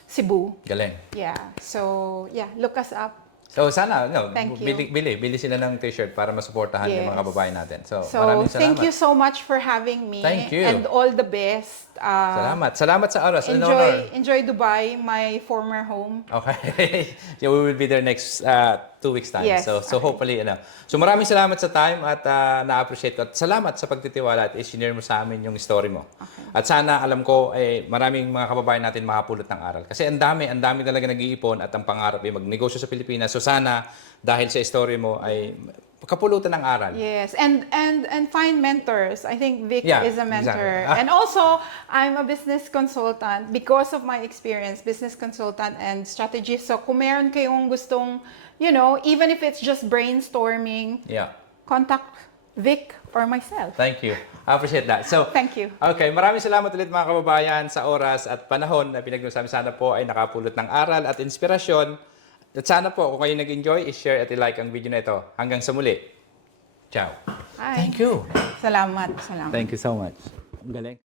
Cebu. Galing. Yeah. So yeah, look us up. So sana, Thank you. bili sila ng t-shirt para masuportahan yung mga Yes. kababayan natin. So So maraming salamat. thank you so much for having me. Thank you. And all the best. Salamat sa oras. An honor. Enjoy Dubai, my former home. Okay. Yeah, we will be there next 2 weeks time. Yes, So okay. hopefully So maraming salamat sa time at na-appreciate ko. At salamat sa pagtitiwala at i-share mo sa amin yung story mo. At sana alam ko maraming mga kababayan natin makapulot ng aral. Kasi ang dami talaga nag-iipon at ang pangarap ay magnegosyo sa Pilipinas. So sana dahil sa story mo ay kapulutan ng aral. Yes, and find mentors. I think Vic Yeah, is a mentor. exactly. And also, I'm a business consultant because of my experience, business consultant and strategist. So kung meron kayong gustong, even if it's just brainstorming, Yeah. contact Vic or myself. Thank you. I appreciate that. So, Thank you. Okay, maraming salamat ulit mga kababayan sa oras at panahon na pinag-usapan. Sana po ay nakapulot ng aral at inspirasyon. At sana po kung kayo nag-enjoy, i-share at i-like ang video na ito. Hanggang sa muli. Ciao. Hi. Thank you. Salamat. Thank you so much. Ang galing.